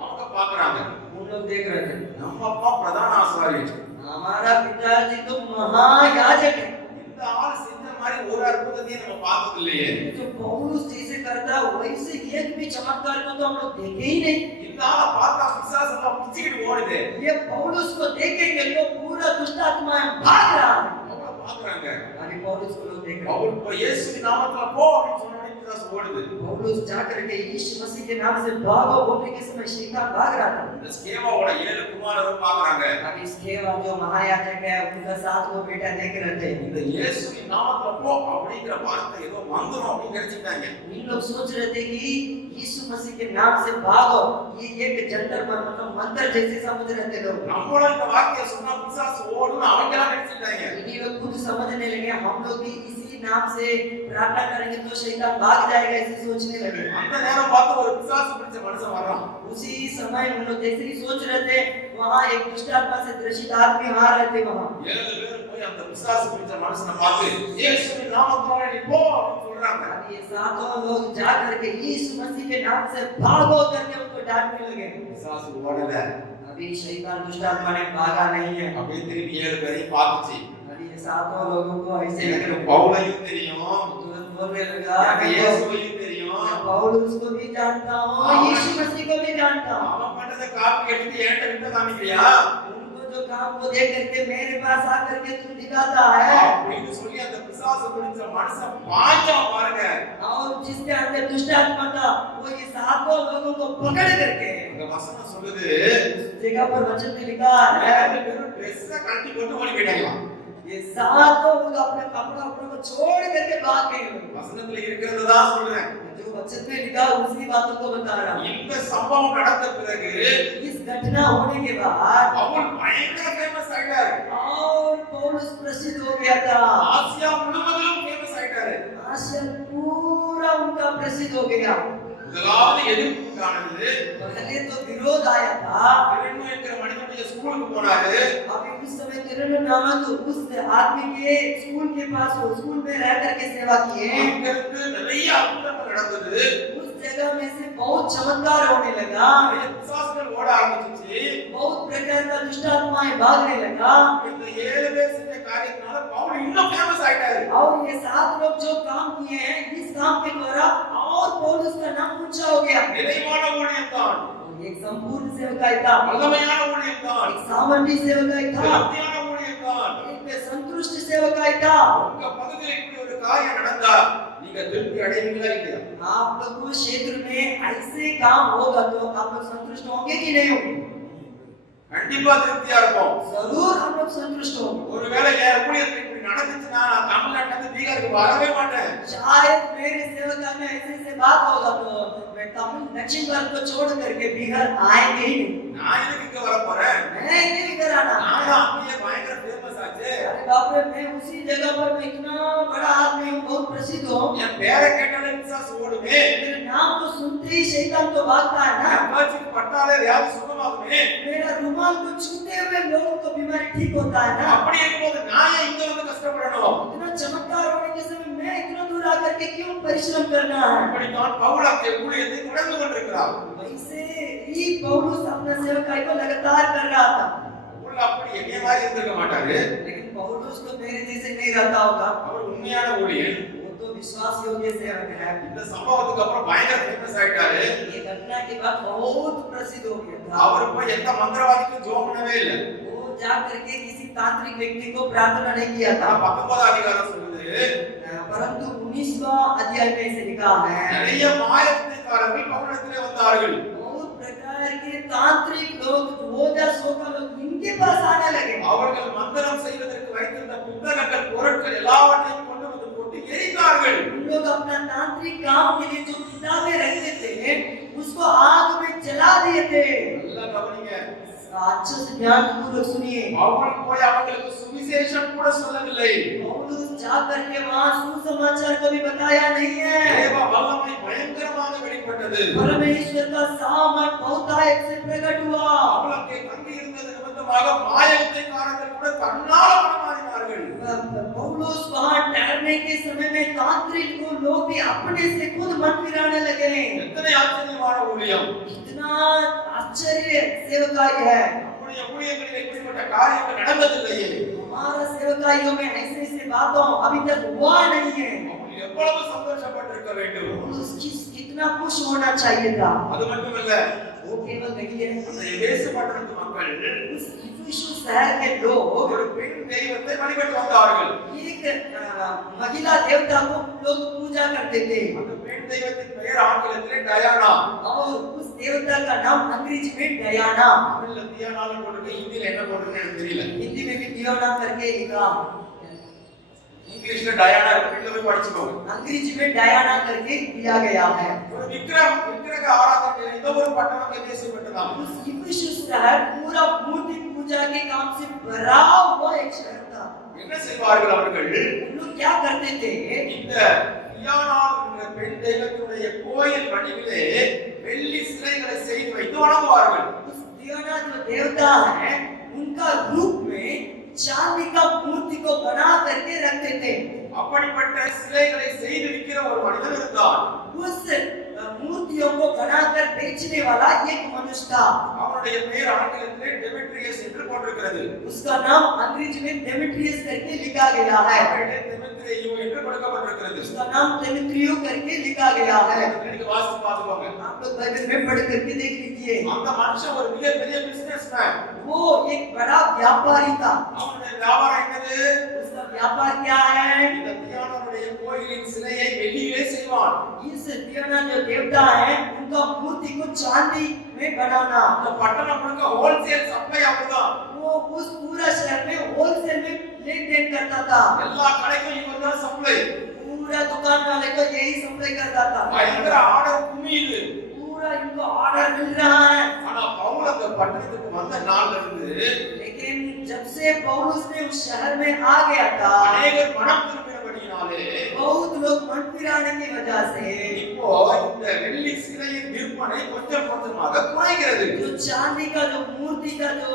அவங்க பாக்குறாங்க, उन लोग देख रहे थे நம்ம அப்பா பிரதான ஆசாரியன், हमारा पिताजी तो महायाजक है இந்த ஆள் செஞ்ச மாதிரி ஒரு அற்புதத்தையும் நம்ம பார்த்தது இல்லையே. जो पौलुस जैसे करता वैसे एक भी चमत्कार को तो हम लोग देखे ही नहीं இந்த ஆளை பார்த்தா பிசாசு எல்லாம் பிச்சுக்கிட்டு ஓடுது. ये पौलुस को देखेंगे तो पूरा दुष्ट आत्माएं भाग रहा है அவங்க பாக்குறாங்க, अभी पौलुस को लोग देख रहे हैं பவுல் போய் இயேசுவின் நாமத்துல போ அப்படின்னு சொன்னோனே பிசாசு ஓடுது. पौलुस जाकर के यीशु मसीह के नाम से भागो बोलने के समय शैतान भाग रहा था இந்த ஸ்கேவாவோட 7 குமாரரும் பாக்குறாங்க, अभी इसके बाद जो महायाजक है उनका 7 को बेटा देख रहे थे இந்த இயேசுவின் நாமத்துல போ அப்படிங்கிற வார்த்தை ஏதோ மந்திரம் அப்படின்னு நினைச்சிட்டாங்க. इन लोग सोच रहे थे कि यीशु मसीह के नाम से भागो ये एक जंतर मतलब मंत्र जैसे समझ रहे थे लोग நம்மளும் இந்த வார்த்தையை சொன்னா பிசாசு ஓடுன்னு அவங்க எல்லாம் நினைச்சிட்டாங்க. ये लोग खुद समझने लगे हम लोग भी इसी नाम से प्रार्थना करेंगे तो शैतान भाग जाएगा ऐसे सोचने लगे அந்த நேரம் பார்த்து ஒரு பிசாசு பிடிச்ச மனுஷன் வர்றான். उसी समय हम लोग जैसे ही सोच रहे थे वहां एक दुष्ट आत्मा से ग्रसित आदमी आ रहे थे वहां 7 பேர் போய் அந்த பிசாசு பிடிச்ச மனுஷனை பார்த்து இயேசுவின் நாமத்துல நீ போ அப்படின்னு சொல்றாங்க. अब ये सातों लोग जा करके यीशु मसीह के नाम से भागो करके उनको डांटने लगे பிசாசு ஓடல. अभी शैतान दुष्ट आत्मा ने भागा नहीं है அப்படியே திரும்பி 7 பேரையும் பார்த்துச்சு. अभी ये सातों लोगों को ऐसे लग எனக்கு रहा பவுலையும் தெரியும், तुरंत बोलने लगा எனக்கு मैं இயேசுவையும் தெரியும், पौलुस को भी जानता हूँ यीशु मसीह को भी जानता हूँ அவன் பண்ணத காப்பி எடுத்து என்கிட்ட விட்டு காமிக்கிறியா उनको जो काम को देख करके मेरे पास आकर के तुम दिखाता है அப்படின்னு சொல்லி அந்த பிசாசு பிடிச்ச மனுஷன் பாஞ்சான் பாருங்க. और जिसके अंदर दुष्ट आत्मा था वो ये सातों लोगों को पकड़ करके இந்த வசனம் சொல்லுது, उस जगह पर वचन में लिखा है 7 பேரும் ட்ரெஸ்ஸ கழட்டி போட்டு ஓடி போயிட்டாங்களாம். ये सातों लोग अपने कपड़ा अपने को छोड़ करके भाग गए வசனத்துல இருக்கிறத தான் சொல்றேன். जो वचन में लिखा उसी बातों को बता रहा हूँ இந்த சம்பவம் நடந்த பிறகு इस घटना होने के बाद பவுல் பயங்கர ஃபேமஸ் ஆயிட்டாரு. और पौलुस प्रसिद्ध हो गया था ஆசியா முழுவதிலும் ஃபேமஸ் ஆயிட்டாரு. आसिया पूरा उनका प्रसिद्ध हो गया முதலாவது எதிர்ப்பு காணது पहले तो विरोध आया था இரண்டு என்கிற மனிதனுடைய ஸ்கூலுக்கு போனாரு. अभी उस समय किरण नामक उस आदमी के स्कूल के पास वो स्कूल में रह करके सेवा किए அங்கிருந்து நிறைய அற்புதங்கள் நடந்தது. उस जगह में से बहुत चमत्कार होने लगा, நிறைய பிசாசுகள் ஓட ஆரம்பிச்சிச்சு. बहुत प्रकार का दुष्ट आत्माएं भागने लगा, இந்த 7 பேர் செஞ்ச காரியத்தினால பவுல் இன்னும் ஃபேமஸ் ஆயிட்டாரு. और ये 7 लोग जो काम किए हैं इस काम के द्वारा और पौलुस का नाम ऊंचा हो गया। நிறைவான ஊழியம் தான், एक संपूर्ण सेवकाई था, வல்லமையான ஊழியம் தான், एक सामर्थ्य सेवकाई था, திருப்தியான ஊழியம் தான். एक संतुष्ट सेवकाई था। உங்க பகுதியில் இப்படி ஒரு காரியம் நடந்தா நீங்க திருப்தி அடைவீங்களா இல்லையா? आप लोगों के क्षेत्र में ऐसे काम होगा तो आप लोग संतुष्ट होंगे कि नहीं होंगे? கண்டிப்பா திருப்தியா இருப்போம். जरूर हम लोग संतुष्ट होंगे। ஒருவேளை என் ஊழியத்தில் இப்படி நடந்துச்சுன்னா நான் தமிழ்நாட்டுல இருந்து பீகாருக்கு வரவே மாட்டேன். शायद मेरे सेवका में ऐसे बात होगा तो मैं तमिल दक्षिण भारत को छोड़ करके बिहार आएंगे ही नहीं। நான் எதுக்கு இங்க வர போறேன்? मैं नहीं कराना। நான் அப்படியே பயங்கர ஃபேமஸ் ஆச்சு. अरे बाप रे, मैं उसी जगह पर मैं इतना बड़ा आदमी हूँ, बहुत प्रसिद्ध हूँ। என் பேரை கேட்டாலே பிசாசு ஓடுமே. मेरे नाम को सुनते ही शैतान तो भागता है ना। என் பேச்சுக்கு பட்டாலே வியாதி சுகமாகுமே. मेरा रुमाल को छूते हुए लोगों को बीमारी ठीक होता है ना। அப்படி இருக்கும்போது நான் ஏன் இங்க வந்து கஷ்டப்படணும்? इतना चमत्कार होने के समय मैं इतना दूर आकर के क्यों परिश्रम करना है? இப்படித்தான் பவுல் அந்த ஊழியத்தை தொடர்ந்து கொண்டிருக்கிறார். वैसे ही पौलुस अपना सेवकाई को लगातार कर रहा था। பவுல் அப்படி என்னைய மாதிரி இருந்திருக்க மாட்டாரு. लेकिन पौलुस तो मेरे जैसे नहीं रहता होगा। அவர் உண்மையான ஊழியன். वो तो विश्वास योग्य सेवक है। இந்த சம்பவத்துக்கு அப்புறம் பயங்கர ஃபேமஸ் ஆயிட்டாரு. ये घटना के बाद बहुत प्रसिद्ध हो गया था। அவர் போய் எந்த மந்திரவாதிக்கும் ஜெபம் பண்ணவே இல்லை. वो जा करके किसी तांत्रिक व्यक्ति को प्रार्थना नहीं किया था। 19 அதிகாரம் சொல்லுது, परंतु 19वां अध्याय में से लिखा है, நிறைய மாயவித்தைக்காரர்கள் பவுலிடத்திலே வந்தார்கள். बहुत प्रकार के तांत्रिक लोग, ओझा सोगा लोग इनके पास आने लगे। அவர்கள் மந்திரம் செய்வதற்கு வைத்திருந்த புத்தகங்கள், பொருட்கள் எல்லாவற்றையும் கொண்டு வந்து போட்டு எரித்தார்கள். उन लोग अपना तांत्रिक काम के लिए जो किताबें रखते थे उसको आग में जला दिए थे। நல்லா கவனிங்க. अच्छे से ध्यानपूर्वक सुनिए। பவுல் போய் அவங்களுக்கு சுவிசேஷம் கூட சொல்லவில்லை. पौलुस जाकर के वहां सुसमाचार को भी बताया नहीं है। தேவ வல்லமை பயங்கரமாக வெளிப்பட்டது. परमेश्वर का सामर्थ बहुतायत से प्रकट हुआ। அவளுக்கு தங்கி இருந்தது நிமித்தமாக மாயவித்தைக்காரர்கள் கூட தன்னால மனமாறினார்கள். पौलुस वहां ठहरने के समय में तांत्रिक को लोग भी अपने से खुद मन फिराने लगे। எத்தனை ஆச்சரியமான ஊழியம்! कितना आश्चर्य सेवकाई है। நம்முடைய ஊழியங்களில் இப்படிப்பட்ட காரியங்கள் நடந்ததில்லையே. हमारा सेवकाइयों में ऐसे ऐसे बातों अभी तक हुआ नहीं है। அவர்கள் எவ்வளவு சந்தோஷப்பட்டிருக்க வேண்டும். पौलुस कितना खुश होना चाहिए था। அது மட்டுமல்ல, वो केवल नहीं है, அந்த எபேசு பட்டணத்து மக்கள் उस इफिसुस शहर के लोग ஒரு பெண் தெய்வத்தை வழிபட்டு வந்தார்கள். एक महिला देवता को लोग पूजा करते थे அந்த பெண் தெய்வத்தின் பெயர் ஆங்கிலத்திலே டயானா. और उस देवता का नाम अंग्रेजी में डयाना, தமிழ்ல தியானான்னு போட்டிருக்கு, ஹிந்தில என்ன போட்டிருக்குன்னு எனக்கு தெரியல. हिंदी में भी डियोना करके लिखा, இங்கிலீஷ்ல டயானா இருக்கு, வீட்ல போய் படிச்சுக்கோங்க. अंग्रेजी में डयाना करके दिया गया है। ஒரு விக்கிரக ஆராதனை நிறைந்த ஒரு பட்டணம் எபேசு பட்டணம். उस इफिसुस शहर पूरा मूर्ति पूजा के काम से भरा हुआ एक शहर था। என்ன செய்வார்கள் அவர்கள்? उन लोग क्या करते थे? இந்த தியானா என்ற பெண் தெய்வத்தினுடைய கோயில் வடிவிலே வெள்ளி சிலைகளை செய்து வைத்து வணங்குவார்கள். उस दियोना जो देवता है उनका रूप में चांदी का मूर्ति को बना करके रखते थे। அப்படிப்பட்ட சிலைகளை செய்து விற்கிற ஒரு மனிதன் இருந்தான். उस मूर्तियों को बनाकर बेचने वाला एक मनुष्य था। அவனுடைய பெயர் ஆங்கிலத்திலே டெமெட்ரியஸ் என்று போட்டிருக்கிறது. उसका नाम अंग्रेजी में डेमेट्रियस करके लिखा गया है। தமிழிலே தெமெத்ரியு என்று கொடுக்கப்பட்டிருக்கிறது. उसका नाम डेमेट्रियो करके लिखा गया है। நீங்க வாசித்து பாத்துக்கோங்க. आप लोग बाइबल में पढ़ करके देख लीजिए। அந்த மனுஷன் ஒரு மிகப்பெரிய பிசினஸ்மேன். वो एक बड़ा व्यापारी था। அவனுடைய வியாபாரம் என்னது? उसका व्यापार क्या है? இந்த தியானனுடைய கோயிலின் சிலையை வெள்ளியிலே செய்வான். इस दियोना जो देवता है उनका मूर्ति को चांदी में बनाना। அந்த பட்டணம் முழுக்க ஹோல்சேல் சப்ளை அவர்தான். वो उस पूरा शहर में होलसेल में लेन देन करता था। எல்லா கடைக்கும் இவர்தான் சப்ளை. पूरा दुकान वाले को यही सप्लाई करता था। பயங்கர ஆர்டர் குமியுது. पूरा इनको ऑर्डर मिल रहा है। ஆனா பவுல் அந்த பட்டணத்துக்கு வந்த நாள்ல இருந்து लेकिन जब से पौलुस ने उस शहर में आ गया था, அநேகர் மனம் திரும்பினபடியினாலே बहुत लोग मन फिराने की वजह से இப்போ இந்த வெள்ளி சிலையின் விற்பனை கொஞ்சம் கொஞ்சமாக குறைகிறது. जो चांदी का जो मूर्ति का जो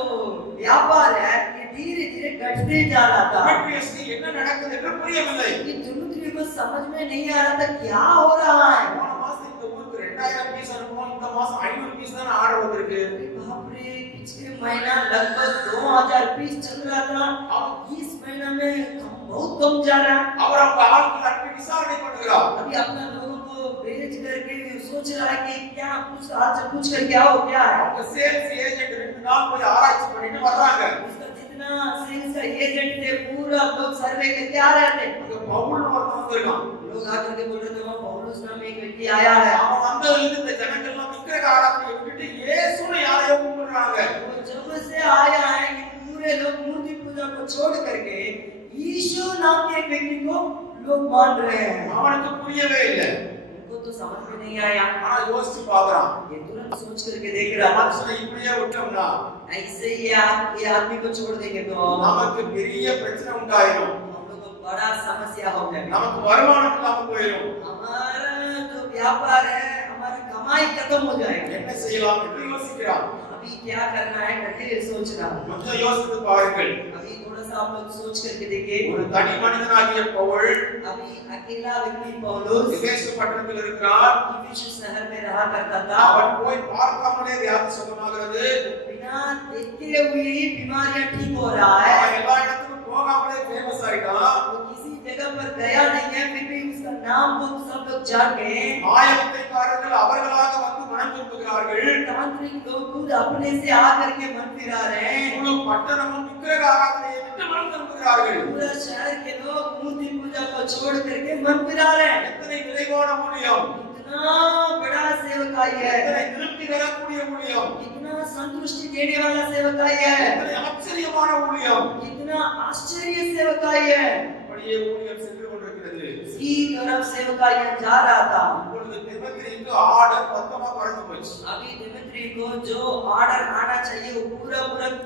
व्यापार है ये धीरे धीरे घटते जा रहा था। டெமெட்ரியஸ்க்கு என்ன நடக்குது என்று புரியவில்லை. ये दुनिया को समझ में नहीं आ रहा था क्या हो रहा है। போன மாசம் இந்த ஊருக்கு 2000 பீஸ் அனுப்புவோம், இந்த மாசம் 500 பீஸ் தான் ஆர்டர் வந்திருக்கு. बाप रे, पिछले महीना लगभग 2000 पीस चल रहा था, इस महीना में बहुत कम जा रहा है। அவர் அவங்க ஆட்கள் அனுப்பி விசாரணை பண்ணுகிறார். अभी अपना लोगों को भेज करके सोच रहा है कि क्या कुछ आज से पूछ कर क्या हो क्या है। அவங்க சேல்ஸ் ஏஜென்ட் 2 நாள் போய் ஆராய்ச்சி பண்ணிட்டு வர்றாங்க. उसका जितना सेल्स का एजेंट थे पूरा लोग सर्वे करके आ रहे थे। அங்க பவுல் ஒருத்தன் வந்திருக்கான். लोग आकर के बोल रहे थे वहाँ पौलुस नाम एक व्यक्ति आया है। அவன் வந்ததிலிருந்து இந்த ஜனங்கள் எல்லாம் விக்கிரக ஆராதனையை விட்டுட்டு இயேசுவை யாரையோ கும்பிடுறாங்க. वो जब से आया है ये पूरे लोग मूर्ति पूजा को छोड़ करके यीशु नाम के एक व्यक्ति को लोग मान रहे हैं। அவனுக்கு புரியவே இல்லை. उनको तो समझ में नहीं आया। ஆனா யோசிச்சு பார்க்கறான். ये तुरंत सोच करके देख रहा है மனுஷனை இப்படியே விட்டோம்னா ऐसे ही ये आदमी को छोड़ देंगे तो நமக்கு பெரிய பிரச்சனை உண்டாயிடும். हम लोग को बड़ा समस्या हो जाएगा। நமக்கு வருமானம் இல்லாம போயிடும். हमारा जो व्यापार है हमारा कमाई खत्म हो जाएगा। என்ன செய்யலாம் என்று யோசிக்கிறான். अभी क्या करना है करके सोच रहा हूँ। கொஞ்சம் யோசித்து பாருங்கள். अभी थोड़ा सा आप लोग सोच करके देखिए। ஒரு தனி மனிதனாகிய பவுல் अभी अकेला व्यक्ति पौलुस எபேசு பட்டணத்தில் இருக்கிறார். इफिसुस शहर में रहा करता था। அவன் போய் பார்க்காமலே வியாதி சுகமாகிறது. बिना देखे हुए ही बीमारियां ठीक हो रहा है। அவன் எல்லா இடத்துக்கும் போகாமலே ஃபேமஸ் ஆயிட்டான். वो किसी जगह पर गया नहीं है फिर भी उसका नाम वो सब लोग जान गए। மாயவித்தைக்காரர்கள் அவர்களாக வந்து மனம் திரும்புகிறார்கள். तांत्रिक लोग खुद अपने से आकर के मन फिरा रहे हैं। முழு பட்டணமும் விக்கிரக ஆராதனையை விட்டு மனம் திரும்புகிறார்கள். पूरा शहर के लोग मूर्ति पूजा को छोड़ करके मन फिरा रहे हैं। எத்தனை நிறைவான ஊழியம், इतना बड़ा सेवकाई है, எத்தனை திருப்தி தரக்கூடிய ஊழியம், कितना संतुष्टि देने वाला सेवकाई है, எத்தனை ஆச்சரியமான ஊழியம். कितना आश्चर्य सेवकाई है। அப்படியே ஊழியம் சென்று கொண்டிருக்கிறது. इसी तरफ सेवकाई जा रहा था। இப்பொழுது திமோத்தேயுக்கு ஆர்டர் மொத்தமா குறைஞ்சு போச்சு. अभी दिमित्री को जो ऑर्डर आना चाहिए वो पूरा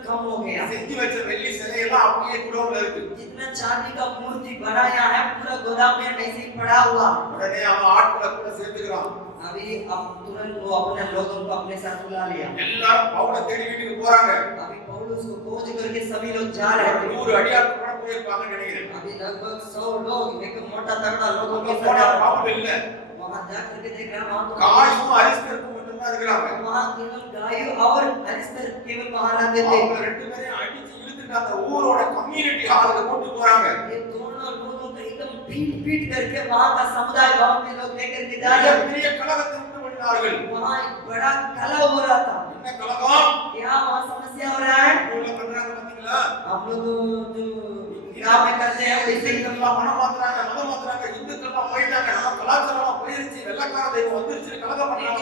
कम हो गया। செஞ்சு வச்ச வெள்ளி சிலையெல்லாம் அப்படியே குடோன்ல இருக்கு. जितना चांदी का मूर्ति बनाया है पूरा गोदाम में ऐसे ही पड़ा हुआ। உடனே அவன் ஆட்களை கூட சேர்த்துக்கிறான். अभी अब तुरंत वो अपने लोगों को अपने साथ बुला लिया। எல்லாரும் பவுலை தேடி வீட்டுக்கு போறாங்க. अभी पौलुस को खोज करके सभी लोग जा रहे थे। 100 அடியார் கூட போயிருப்பாங்கன்னு நினைக்கிறேன். अभी लगभग 100 लोग एक मोटा तगड़ा लोगों के போனா साथ பவுல் இல்ல. वहां जा करके देख रहा वहां तो காயும் அரிஸ்தர்க்கும் மட்டும் தான் இருக்கிறாங்க. वहां केवल गायु और अरिस्तर केवल वहां रहते थे। அவங்க ரெண்டு பேரையும் அடிச்சு இழுத்துட்டு அந்த ஊரோட கம்யூனிட்டி ஹாலுக்கு கூட்டி போறாங்க. ये दोनों लोगों को एकदम पीट करके वहां का समुदाय भवन में लोग लेकर के जा रहे थे। பெரிய கலகத்தை உண்டு பண்ணினார்கள். वहां एक बड़ा कलह हो रहा था। என்ன கலகம்? क्या वहां समस्या हो रहा है? ஊர்ல பண்றாங்க பாத்தீங்களா? हम लोग जो गांव में करते हैं वैसे ही எல்லாம் மனம் மாத்துறாங்க, மதம் மாத்துறாங்க, இந்துக்கெல்லாம் போயிட்டாங்க, நம்ம கலாச்சாரம் போயிருச்சு, வெள்ளக்கார தெய்வம் வந்துருச்சு, கலகம் பண்றாங்க.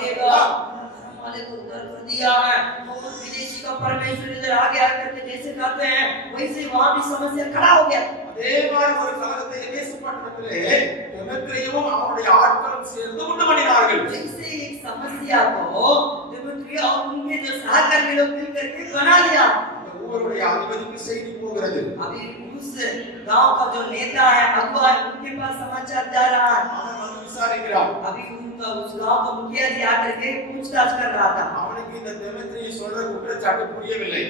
वाले को उधर कर दिया है और विदेशी का परमेश्वर इधर आगे आकर के जैसे कहते हैं वैसे वहां भी समस्या खड़ा हो गया। அதே மாதிரி ஒரு கலகத்தை எபேசு பட்டணத்திலே திமோத்தேயுவும் அவனுடைய ஆட்களும் சேர்ந்து உண்டு பண்ணினார்கள். जैसे एक समस्या को दिमित्री और उनके जो सहकर्मी लोग मिल करके बना लिया। ஊருடைய அதிபதிக்கு செய்தி போகிறது. अभी उस गांव का जो नेता है अगुवा है उनके पास समाचार जा रहा है। அவன் வந்து விசாரிக்கிறான். अभी उनका उस गांव का मुखिया जी आकर के पूछताछ कर रहा था। அவனுக்கு இந்த திமோத்தேயு சொல்ற குற்றச்சாட்டு புரியவில்லை.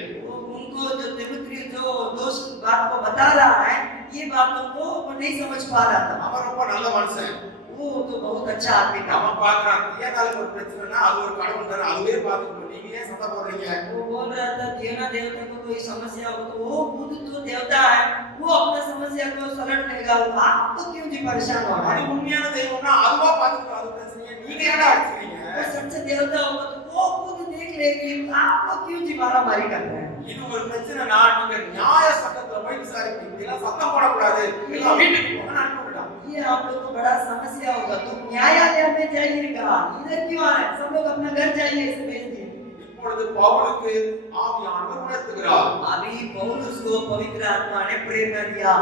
उनको जो दिमित्री जो दोष बात को बता रहा है ये बातों को वो नहीं समझ पा रहा था। அவன் ரொம்ப நல்ல மனுஷன். वो तो बहुत अच्छा आदमी था। அவன் பார்க்கறான், ஏதாவது ஒரு பிரச்சனைனா அது ஒரு கடவுள் தானே, அதுவே பார்த்துக்கணும், நீங்க ஏன் சண்டை போடுறீங்க? वो बोल रहा था देवना देवता को कोई समस्या हो तो वो खुद तो देवता है, वो अपना समस्या को सलट लेगा, आप तो क्यों जी परेशान हो रहे அது हैं? உண்மையான தெய்வம்னா அதுவா பார்த்துக்கணும், அது பிரச்சனையே, நீங்க ஏன்டா அடிக்கிறீங்க? वो सच्चा देवता होगा तो वो खुद देख लेगी, आप लोग क्यों जी मारामारी कर रहे हैं? இது ஒரு பிரச்சனைனா நீங்க நியாய சட்டத்துல போய் விசாரிப்பீங்க, இதெல்லாம் சத்தம் போடக்கூடாது, எல்லாம் வீட்டுக்கு போங்க அனுப்பிவிட்டான். ये आप लोग को बड़ा समस्या होगा तो न्यायालय में जाइएगा, इधर क्यों आ रहे हैं? सब लोग अपना घर जाइए, इसे भेज दिए। இப்பொழுது பவுலுக்கு ஆவியானவர் உணர்த்துகிறார். अभी पौलुस को पवित्र आत्मा ने प्रेरणा दिया।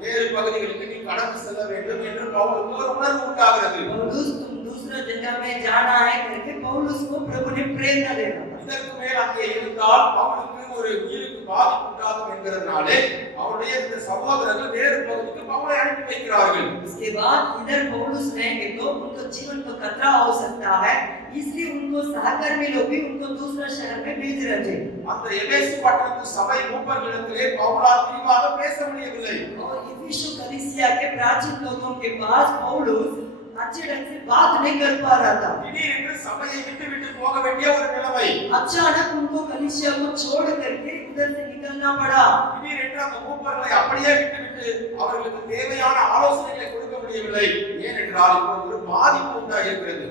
வேறு பகுதிகளுக்கு நீ கடந்து செல்ல வேண்டும் என்று பவுலுக்கு ஒரு உணர்வு உண்டாகிறது. पौलुस तुम दूसरा जगह में जाना है करके पौलुस को प्रभु ने प्रेरणा देना। இதற்கு மேல் அங்கே இருந்தால் பவுலுக்கு ஒரு உயிருக்கு பாதிப்பு உண்டாகும் என்கிறதுனாலே அவருடைய இந்த சகோதரர்கள் வேறு பகுதிக்கு பவுலை அனுப்பி வைக்கிறார்கள். इसके बाद इधर पौलुस रहेंगे तो उनको जीवन को खतरा हो सकता है, इसलिए उनको सहकर्मी लोग भी उनको दूसरा शहर में भेज रहे थे। அந்த எபேசு பட்டணத்து சபை மூப்பர்களிடத்திலே பவுலால் விரிவாக பேச முடியவில்லை. और इफिसु कलीसिया के प्राचीन लोगों के पास पौलुस अच्छे ढंग से बात नहीं कर पा रहा था। திடீரென்று சபையை விட்டு போக வேண்டிய ஒரு நிலைமை. अचानक उनको कलीसिया को छोड़ करके उधर से निकलना पड़ा। திடீரென்று அந்த மூப்பர்களை அப்படியே விட்டு அவர்களுக்கு தேவையான ஆலோசனைகளை கொடுக்க முடியவில்லை. ஏனென்றால் இப்போ ஒரு பாதிப்பு உண்டாயிருக்கிறது.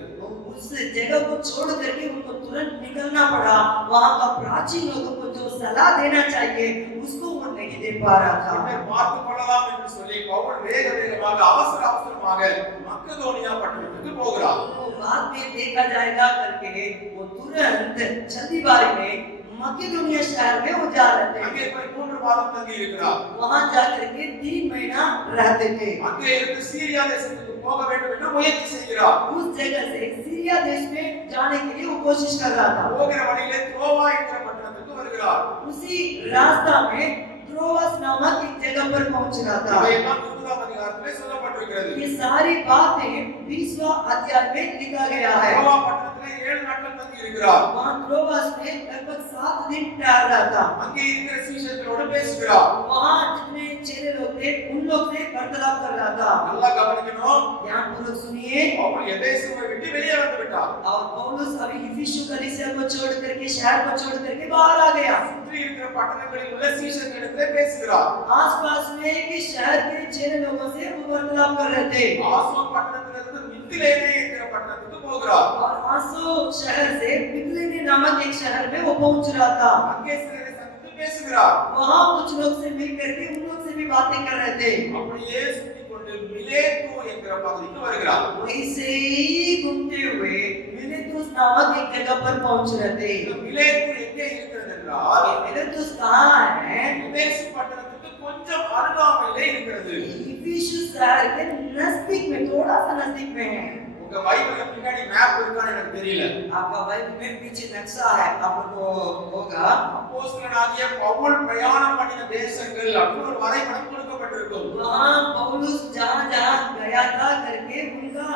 उस जगह को छोड़ करके उनको तुरंत निकलना पड़ा। वहां का प्राचीन लोगों को जो सलाह देना चाहिए उसको वो नहीं दे पा रहा था। பார்த்துக் கொள்ளலாம் என்று சொல்லி பவுல் வேகமாக அவசரமாக மக்கெதோனியா பட்டணத்துக்கு போகிறார். बाद में देखा जाएगा करके वो तुरंत जल्दीबाजी में मकेदोनिया शहर में वो जा रहे थे। அங்கே போய் 3 மாதம் தங்கி இருக்கிறார். वहां जाकर के 3 महीना रहते थे। அங்கே இருந்து சீரியா தேசத்துக்கு போக வேண்டும் என்று முயற்சி செய்கிறார். उस जगह से सीरिया देश में जाने के लिए वो कोशिश कर रहा था। போகிற வழியிலே த்ரோவா என்ற பட்டணத்துக்கு வருகிறார். उसी रास्ता में त्रोआस नामक एक जगह पर पहुंच रहा था। இவையெல்லாம் 9ஆம் அதிகாரத்திலே சொல்லப்பட்டிருக்கிறது. ये सारी बातें 20वां अध्याय में लिखा गया है। த்ரோவா பட்டணத்திலே 7 நாட்கள் தங்கி இருக்கிறார். वहां त्रोआस में लगभग 7 दिन ठहर रहा था। அங்கே இருக்கிற சீஷர்களோடு பேசுகிறார். वहां जितने चेले लोग थे उन लोग से वार्तालाप कर रहा था। நல்லா கவனிக்கணும். ध्यानपूर्वक सुनिए। பவுல் எபேசுவை விட்டு வெளியே வந்து விட்டார். और पौलुस अभी इफिसु कलीसिया को छोड़ करके शहर को छोड़ करके बाहर आ गया। சுற்றி இருக்கிற பட்டணங்களில் உள்ள சீஷர்களிடத்திலே பேசுகிறார். आसपास में के शहर के चेले लोगों से वो वार्तालाप कर रहे थे। ஆசோன் பட்டணத்திலிருந்து மித்திலேனே என்கிற பட்டணத்துக்கு போகிறார். और आसो शहर से मितलेने नामक एक शहर में वो पहुंच रहा था। அங்கே சிலரை சந்தித்து பேசுகிறார். वहां कुछ लोग से मिल करके उन लोग से भी बातें कर रहे थे। அப்படியே சுற்றி கொண்டு மிலேத்து என்கிற பகுதிக்கு வருகிறார். वैसे ही घूमते हुए मिलेतुस नामक एक जगह पर पहुंच रहे थे। இந்த மிலேத்து எங்கே இருக்கிறது என்றால் मिलेतुस कहां है? எபேசு பட்டணத்துக்கு கொஞ்சம் அருகாமையிலே இருக்கிறது. इफिसु शहर के नजदीक में, थोड़ा सा नजदीक में है। உங்க பைபிள்ல பின்னாடி மேப் இருக்கான்னு எனக்கு தெரியல. आपका बाइबल में पीछे नक्शा है, आपको होगा। அப்போஸ்தலனாகிய பவுல் பிரயாணம் பண்ணின தேசங்கள் அப்படின்னு ஒரு வரைபடம் கொடுக்கப்பட்டிருக்கும். वहां पौलुस जहां-जहां गया था करके उनका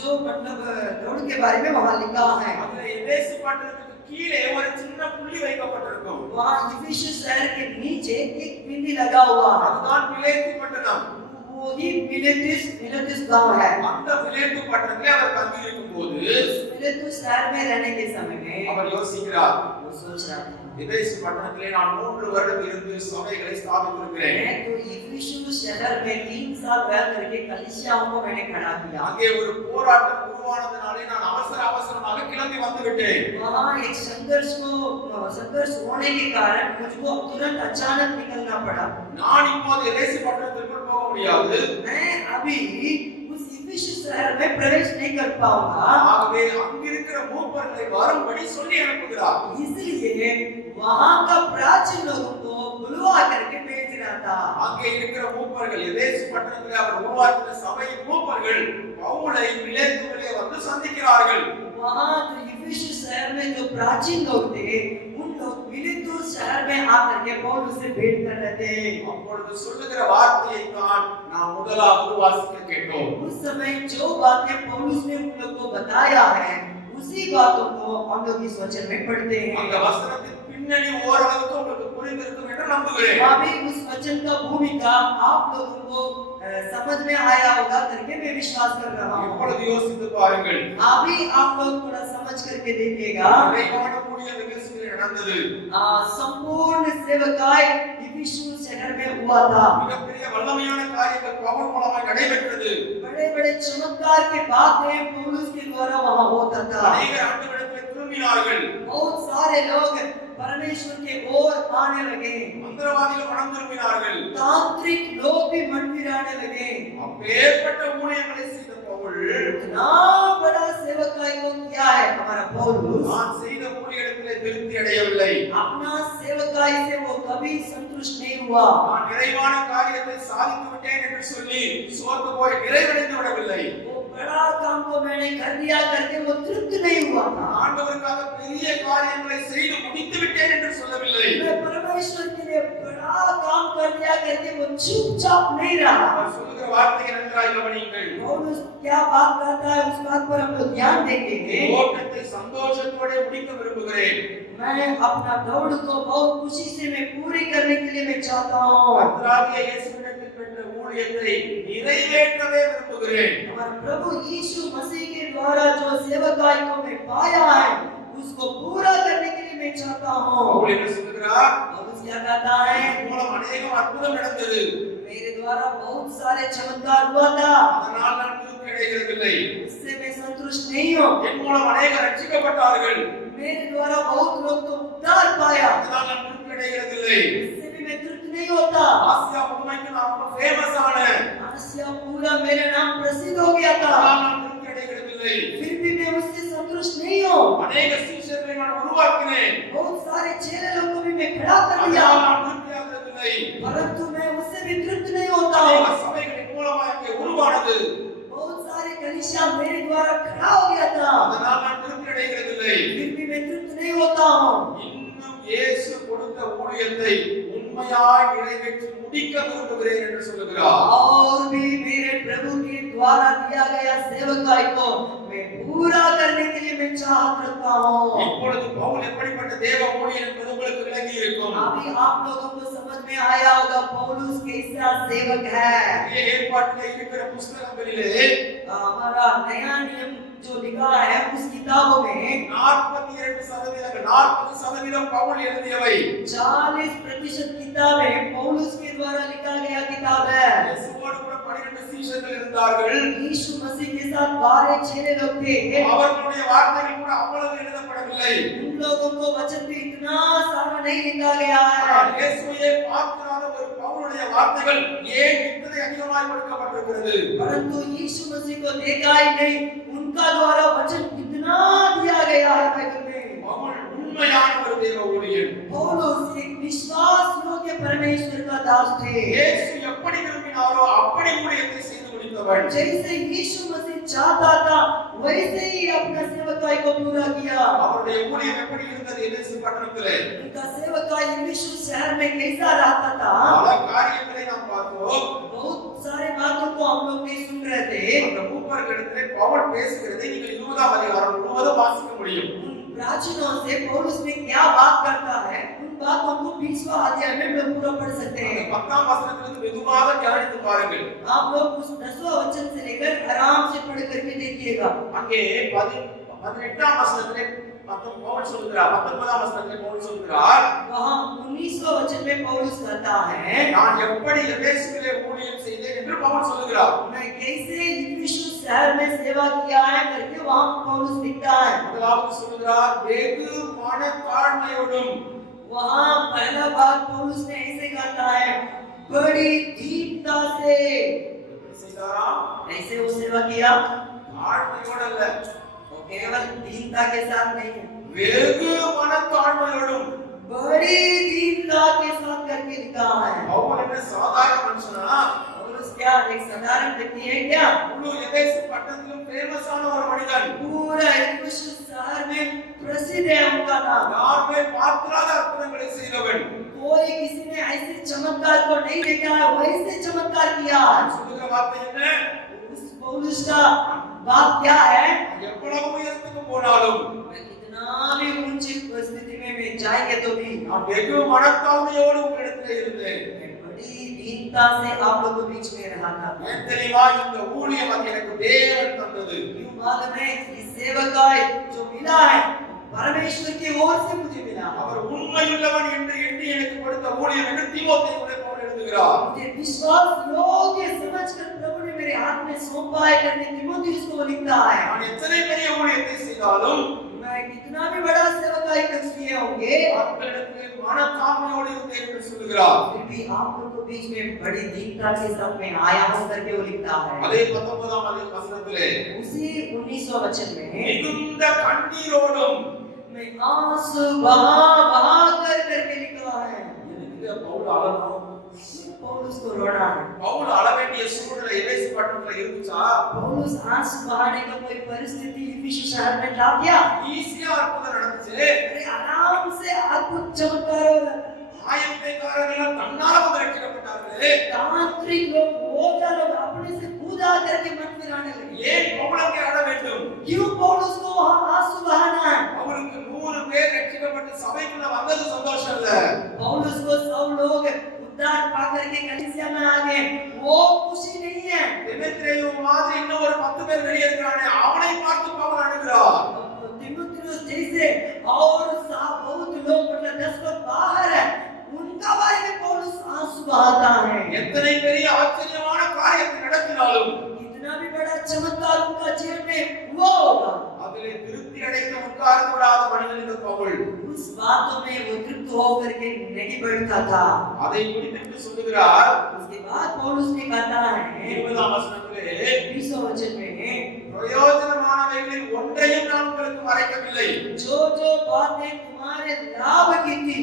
जो मतलब रोड के बारे में वहां लिखा है। அதுல எபேசு பட்டணத்துக்கு கீழே ஒரு சின்ன புள்ளி வைக்கப்பட்டிருக்கும். वहां इफिसु शहर के नीचे एक बिंदी लगा हुआ है। அதுதான் மிலேத்து பட்டணம். वही मिलेतुस गांव है। அந்த மிலேத்து பட்டணத்திலே அவர் தங்கி இருக்கும்போது मिलेतुस शहर में रहने के समय में அவர் யோசிக்கிறார். वो सोच रहा था, எபேசு பட்டணத்திலே நான் 3 வருடம் இருந்து சபைகளை ஸ்தாபித்திருக்கிறேன். मैं तो इफिसु शहर में 3 साल रह करके कलीसियाओं को मैंने खड़ा किया। அங்கே ஒரு போராட்டம் உருவானதனாலே நான் அவசரமாக கிளம்பி வந்து விட்டேன். वहां एक संघर्ष होने के कारण मुझको तुरंत अचानक निकलना पड़ा। நான் இப்போது எபேசு பட்டணத்திற்குள் போக முடியாது. मैं अभी उस इफिसु शहर में प्रवेश नहीं कर पाऊंगा। ஆகவே அங்கிருக்கிற மூப்பர்களை வரும்படி சொல்லி அனுப்புகிறார். इसलिए वहां का प्राचीन लोगों को बुलवा करके भेज रहा था। அங்கே இருக்கிற மூப்பர்கள் எபேசு பட்டணத்திலே அவர் உருவாக்கின சபையின் மூப்பர்கள் பவுலை மிலேத்துவிலே வந்து சந்திக்கிறார்கள். वहां जो इफिसु शहर में जो प्राचीन लोग थे उन लोग मिलेतुस शहर में आकर के पौलुस से भेंट कर रहे थे। அப்பொழுது சொல்லுகிற வார்த்தையை தான் நாம் முதலாவது வாசிக்க கேட்டோம். उस समय जो बातें पौलुस ने उन लोग को बताया है उसी बातों को हम लोग इस वचन में पढ़ते அந்த हैं। வசனத்தின் பின்னணி ஓரளவுக்கு உங்களுக்கு புரிந்திருக்கும் என்று நம்புகிறேன். अभी उस वचन का भूमिका आप लोगों को समझ में आया होगा करके मैं विश्वास कर रहा हूँ। இப்பொழுது யோசித்து பாருங்கள். अभी आप लोग थोड़ा समझ करके देखिएगा। நிறைவான ஊழிய நிகழ்ச்சிகள் நடந்தது. संपूर्ण सेवकाई इफिसु शहर में हुआ था। மிகப்பெரிய வல்லமையான காரியங்கள் பவுல் மூலமாக நடைபெற்றது. बड़े-बड़े चमत्कार के बातें पौलुस के द्वारा वहां होता था। அநேகர் ஆண்டவரிடத்தில் திரும்பினார்கள். बहुत सारे लोग परमेश्वर के ओर आने लगे। மந்திரவாதிகள் மனம் திரும்பினார்கள். तांत्रिक लोग भी मन फिराने लगे। அப்பேற்பட்ட ஊழியங்களை செய்த பவுல் इतना बड़ा सेवकाई को किया है हमारा पौलुस। நான் செய்த ஊழியத்திலே திருப்தி அடையவில்லை. अपना सेवकाई से वो कभी संतुष्ट नहीं हुआ। நான் நிறைவான காரியத்தை சாதித்து விட்டேன் என்று சொல்லி சோர்ந்து போய் நிறைவடைந்து விடவில்லை. वो बड़ा काम को मैंने कर दिया करके वो तृप्त नहीं हुआ था। ஆண்டவருக்காக பெரிய காரியங்களை செய்து முடித்து விட்டேன் என்று சொல்லவில்லை. मैं परमेश्वर के लिए बड़ा काम कर दिया करके वो चुपचाप नहीं रहा। அவர் சொல்லுகிற வார்த்தையை நன்றாய் கவனியுங்கள். पौलुस क्या बात करता है उस बात पर हम लोग ध्यान देंगे। ஓட்டத்தை சந்தோஷத்தோட முடிக்க விரும்புகிறேன். मैं अपना दौड़ को बहुत खुशी से मैं पूरी करने के लिए मैं चाहता हूँ। கர்த்தராகிய இயேசுவிடத்தில் பெற்ற ஊழியத்தை நிறைவேற்றவே விரும்புகிறேன். हमारे प्रभु यीशु मसीह के द्वारा जो सेवकाई को मैं पाया है उसको पूरा करने के लिए मैं चाहता हूँ। பவுல் என்ன சொல்கிறார்? पौलुस क्या कहता है? மூலம் அநேகம் அற்புதம் நடந்தது. मेरे द्वारा बहुत सारे चमत्कार हुआ था, அதனால் நான் திருப்தி அடைகிறதில்லை. इससे मैं संतुष्ट नहीं हूँ। என் மூலம் அநேகர் ரட்சிக்கப்பட்டார்கள். मेरे द्वारा बहुत लोग तो उद्धार पाया, அதனால் நான் திருப்தி அடைகிறதில்லை. इससे भी मैं तृप्त नहीं होता। ஆசியா முழுமைக்கு நான் ரொம்ப ஃபேமஸ் ஆனேன். आसिया पूरा मेरा नाम प्रसिद्ध हो गया था, அதனால் நான் திருப்தி அடைகிறதில்லை. फिर भी मैं उससे संतुष्ट नहीं हूँ। அநேக சீஷர்களை நான் உருவாக்கினேன். बहुत सारे चेले लोगों को भी मैं खड़ा कर दिया, அதனால் நான் திருப்தி ஆகிறதில்லை. परंतु मैं उससे भी तृप्त नहीं होता அநேக हूँ। சபைகளின் மூலமாக இங்கே உருவானது. बहुत सारे कलीसिया मेरे द्वारा खड़ा हो गया था, அதனால் நான் திருப்தி அடைகிறதில்லை. फिर भी मैं तृप्त नहीं होता हूँ। இன்னும் இயேசு கொடுத்த ஊழியத்தை உண்மையாய் நிறைவேற்றி முடிக்க விரும்புகிறேன் என்று சொல்லுகிறார். और भी मेरे प्रभु के द्वारा दिया गया सेवकाई को मैं पूरा करने के लिए मैं चाहत रखता हूँ। இப்பொழுது பவுல் எப்படிப்பட்ட தேவ ஊழியன் என்பது உங்களுக்கு விளங்கி இருக்கும். अभी आप लोगों को समझ में आया होगा पौलुस कैसा सेवक है। புதிய ஏற்பாட்டிலே இருக்கிற புத்தகங்களிலே हमारा नया नियम जो लिखा है उस किताबों में 40% பவுல் எழுதியவை. 40% किताबें पौलुस के द्वारा लिखा गया किताब है। இயேசுவோடு கூட 12 சீஷர்கள் இருந்தார்கள். यीशु मसीह के साथ 12 चेले लोग थे। அவர்களுடைய வார்த்தைகள் கூட அவ்வளவு எழுதப்படவில்லை. उन लोगों को वचन भी इतना सारा नहीं लिखा गया है। ஆனால் இயேசுவையே பார்க்காத ஒரு பவுலுடைய வார்த்தைகள் ஏன் இத்தனை அதிகமாய் கொடுக்கப்பட்டிருக்கிறது? परंतु यीशु मसीह को देखा ही नहीं, उनका द्वारा वचन कितना दिया गया है बाइबल में। பவுல் உண்மையான ஒரு தேவ ஊழியன். पौलुस एक विश्वास योग्य परमेश्वर का दास थे। இயேசு எப்படி விரும்பினாரோ அப்படி ஊழியத்தை செய்து முடித்தவன். जैसे यीशु मसीह चाहता था वैसे ही अपना सेवकाई को पूरा किया। அவருடைய ஊழியம் எப்படி இருந்தது எபேசு பட்டணத்திலே? उनका सेवकाई यीशु शहर में कैसा रहता था? பல காரியங்களை நாம் பார்த்தோம். बहुत सारे बातों को हम लोग नहीं सुन रहे थे। அந்த மூப்பர்களிடத்திலே பவுல் பேசுகிறதை நீங்கள் 20ஆம் அதிகாரம் முழுவதும் வாசிக்க முடியும். उन प्राचीनों से पौलुस में क्या बात करता है उन बातों को 20वां अध्याय में हम पूरा पढ़ सकते हैं। 10ஆம் வசனத்திலிருந்து மெதுவாக தியானித்து பாருங்கள். आप लोग उस 10वां वचन से लेकर आराम से पढ़ करके देखिएगा। அங்கே 18ஆம் வசனத்திலே பவுல் சொல்கிறார். 19ஆம் வசனத்திலே பவுல் சொல்கிறார், वहां 19वां वचन में पौलुस कहता है, நான் எப்படி எபேசுவிலே ஊழியம் செய்தேன் என்று பவுல் சொல்கிறார். मैं कैसे यीशु शहर में सेवा किया है करके वहां पौलुस लिखता है। முதலாவது சொல்கிறார், வெகு மனத்தாழ்மையோடும். वहां पहला बात पौलुस ने ऐसे कहता है, बड़ी दीनता से। செய்தாராம்? ऐसे वो सेवा किया, தாழ்மையோடு அல்ல, वो केवल दीनता के साथ नहीं है, வெகு மனத்தாழ்மையோடும். बड़ी दीनता के साथ करके लिखा है। பவுல் என்ன சாதாரண மனுஷனா? पौलुस क्या एक साधारण व्यक्ति है क्या? முழு எபேசு பட்டணத்திலும் ஃபேமஸான ஒரு மனிதன். पूरा यीशु शहर में प्रसिद्ध है उनका नाम। யாருமே பார்க்காத அற்புதங்களை செய்தவன். कोई किसी ने ऐसे चमत्कार को नहीं देखा है, वैसे चमत्कार किया। சொல்லுகிற வார்த்தை என்ன? उस पौलुस का बात क्या है? எவ்வளவு உயரத்துக்கு போனாலும் मैं कितना भी ऊंची परिस्थिति में मैं जाएंगे तो भी நான் வெகு மனத்தாழ்மையோடு உங்களிடத்தில் இருந்தேன். मैं बड़ी दीनता से आप लोगों के बीच में रहा था। ஏன் தெரியுமா? இந்த ஊழியம் அது எனக்கு தேவன் தந்தது. क्यों मालूम है? ये सेवकाई जो मिला है परमेश्वर की ओर से मुझे मिला। அவர் உண்மையுள்ளவன் என்று எண்ணி எனக்கு கொடுத்த ஊழியம் என்று தீமோத்தேயுவிலே பவுல் எழுதுகிறார். मुझे विश्वास योग्य समझकर प्रभु ने मेरे हाथ में सौंपा है करके तीमुथियुस को लिखता है। நான் எத்தனை பெரிய ஊழியத்தை செய்தாலும் मैं कितना भी बड़ा सेवकाई कर किए होंगे அவர்களிடத்திலே மனத்தாழ்மையோடு இருந்தேன் என்று சொல்கிறார். फिर भी आप लोगों के बीच में बड़ी दीनता के साथ में आया हूं करके वो लिखता है। அதே 19ஆம் வசனத்திலே उसी 19वां वचन में மிகுந்த கண்ணீரோடும் मैं आंसू बहा बहा कर करके लिखा है। இந்த பவுல் அழணும். पौलुस को रोना है। பவுல் அழ வேண்டிய சூழ்நிலை எபேசு பட்டணத்துல இருந்துச்சா? पौलुस आंसू बहाने का कोई परिस्थिति यीशु शहर में था क्या? ஈஸியா அற்புதம் நடந்துச்சு. अरे आराम से अद्भुत चमत्कार हो रहा था। ஆயத்தைக்காரர்கள் தன்னால வந்து ரட்சிக்கப்பட்டார்களே. तांत्रिक लोग ओझा लोग अपने से कूदा करके मन फिराने लगे। ஏன் பவுலுக்கு அழ வேண்டும்? क्यों पौलुस को वहां आंसू बहाना है? அவருக்கு 100 பேர் ரட்சிக்கப்பட்டு சபை समाचार पा करके कलीसिया में आ गए, वो खुशी नहीं है। திமோத்தேயு மாதிரி இன்னும் ஒரு 10 பேர் வெளியே இருக்கிறானே அவனை பார்த்து பவுல் அழுகிறார். तीमुथियुस जैसे और बहुत लोग मतलब 10 लोग बाहर है, उनका बारे में पौलुस आंसू बहाता है। எத்தனை பெரிய ஆச்சரியமான காரியத்தை நடத்தினாலும் कितना भी बड़ा चमत्कार उनका जीवन में हुआ होगा, அதிலே திருப்தி அடைந்து உட்கார்ந்து விடாத மனிதன் இந்த பவுல். उस बातों में वो तृप्त होकर के नहीं बैठता था। அதை முடித்துட்டு சொல்லுகிறார். उसके बाद पौलुस ने कहता है 20ஆம் வசனத்திலே 20वें वचन में, பிரயோஜனமானவைகளில் ஒன்றையும் நான் உங்களுக்கு மறைக்கவில்லை. जो जो बातें तुम्हारे लाभ की थी,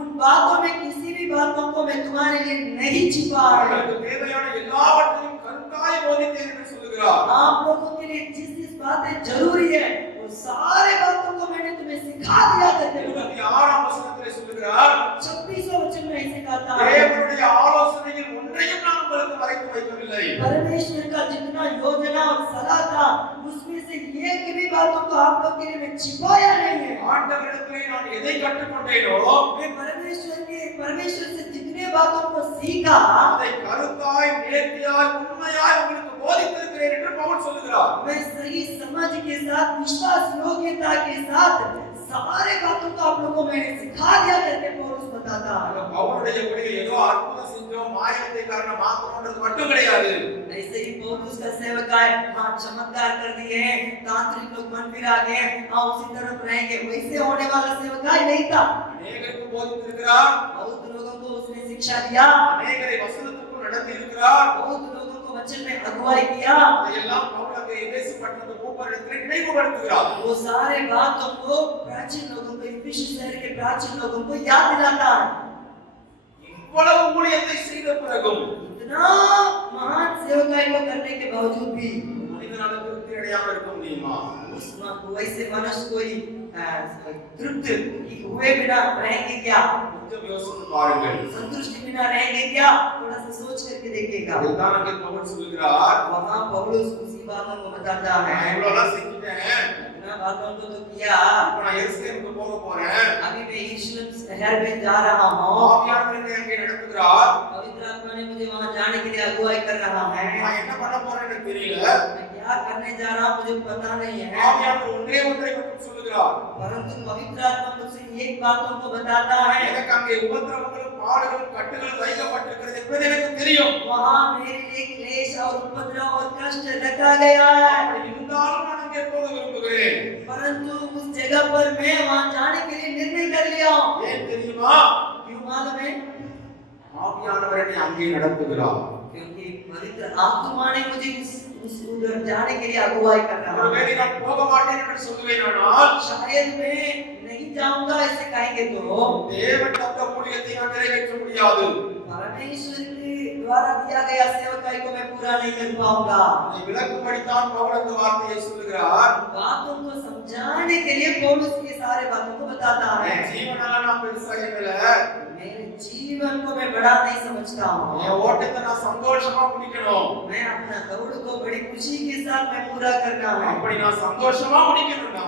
उन बातों में किसी भी बातों को मैं तुम्हारे लिए नहीं छिपा है। உங்களுக்கு தேவையான எல்லாவற்றையும் கருத்தாய் போதித்தேன் என்று சொல்லுகிறார். आप लोगों के लिए जिस जिस बातें जरूरी है, वो सारे बातों को मैंने तुम्हें सिखा दिया करते हैं। 26ஆம் வசனத்திலே சொல்லுகிறார். 26वें वचन में ऐसे कहता है, தேவனுடைய ஆலோசனையில் ஒன்றையும் நான் உங்களுக்கு மறைத்து வைக்கவில்லை. परमेश्वर का जितना योजना और सलाह था, उसमें से एक भी बातों को आप लोग के लिए मैं छिपाया नहीं है। ஆண்டவரிடத்திலே நான் எதை கற்றுக்கொண்டேனோ मैं परमेश्वर से जितने बातों को सीखा, அதை கருத்தாய் நேர்த்தியாய் உண்மையாய் உங்களுக்கு போதித்திருக்கிறேன் என்று பவுல் சொல்லுகிறார். मैं सही समझ के साथ, विश्वास योग्यता के साथ सारे बातों को आप लोगों को मैंने सिखा दिया करके पौलुस बताता है। பவுலுடைய முடிவு ஏதோ அற்புதம் செஞ்சோம் மாயத்தை காரணம் மாத்திரம்ன்றது மட்டும் கிடையாது. ऐसे ही पौलुस का सेवक है, हाँ चमत्कार कर दिए, तांत्रिक लोग मन फिरा गए, हाँ उसी तरफ रहेंगे, वैसे होने वाला सेवक नहीं था। அநேகருக்கு போதித்திருக்கிறார். बहुत लोगों को उसने शिक्षा दिया, அநேகரை வசனத்துக்குள் நடத்தி இருக்கிறார். बहुत लोगों को वचन में अगुवाई किया। அதையெல்லாம் பவுல் அங்கே எபேசு பட்டணத்து மூப்பரிடத்திலே நினைவுபடுத்துகிறார். वो सारे बातों को प्राचीन लोगों को, इफिसी शहर के प्राचीन लोगों को याद दिलाता है। இவ்வளவு ஊழியத்தை செய்த பிறகும் इतना महान सेवकाई को करने के बावजूद भी மனிதனால திருப்தி அடையாம இருக்க முடியுமா? उस वैसे मनुष्य कोई तृप्त हुए बिना रहेंगे क्या? கொஞ்சம் யோசித்து பாருங்கள். संतुष्टि बिना रहेंगे क्या? थोड़ा सा सोच करके देखिएगा। அதுதான் அங்கே பவுல் சொல்லுகிறார். वहाँ पौलुस उसी बातों को बताता है, இவ்வளவுலாம் செஞ்சுட்டேன். इतना बातों को तो किया, இப்ப நான் எருசலேமுக்கு போக போறேன். अभी मैं यरूशलेम शहर में जा रहा हूँ, ஆவியானவர் என்னை அங்கே நடத்துகிறார். पवित्र आत्मा ने मुझे वहाँ जाने के लिए अगुवाई कर रहा है। நான் என்ன பண்ண போறேன்னு எனக்கு தெரியல. मैं क्या करने जा रहा हूँ मुझे पता नहीं है, ஆவியானவர் ஒன்றே ஒன்றை மட்டும் சொல்லுகிறார். परंतु पवित्र आत्मा मुझसे एक बातों को बताता है, எனக்கு அங்கே உபத்திரவங்களும் பாடுகளும் கட்டுகளும் வைக்கப்பட்டிருக்கிறது என்பது எனக்கு தெரியும். वहाँ मेरे लिए क्लेश और उपद्रव और कष्ट रखा गया है, அப்படி இருந்தாலும் நான் அங்கே போக விரும்புகிறேன். परंतु उस जगह पर मैं वहाँ जाने के लिए निर्णय कर लिया हूँ। ஏன் தெரியுமா? क्यों मालूम है? ஆவியானவர் என்னை அங்கே நடத்துகிறார். क्योंकि पवित्र आत्मा ने मुझे उस उधर जाने के लिए अगुवाई कर रहा है। ஒருவேளை நான் போக மாட்டேன் என்று சொல்லுவேனானால் शायद मैं नहीं जाऊंगा ऐसे कहेंगे तो தேவன் தந்த ஊழியத்தை நான் நிறைவேற்ற முடியாது. परमेश्वर के द्वारा दिया गया सेवकाई को मैं पूरा नहीं कर पाऊंगा। அதை விளக்கும்படித்தான் பவுல் அந்த வார்த்தையை சொல்லுகிறார். बातों को समझाने के लिए पौलुस ये सारे बातों को बताता है। என் ஜீவனால நான் பெருசா எண்ணல. मेरे जीवन को मैं बड़ा नहीं समझता हूँ, என் ஓட்டத்தை நான் சந்தோஷமா முடிக்கணும். मैं अपना दौड़ को बड़ी खुशी के साथ मैं पूरा करना है। அப்படி நான் சந்தோஷமா முடிக்கணும்னா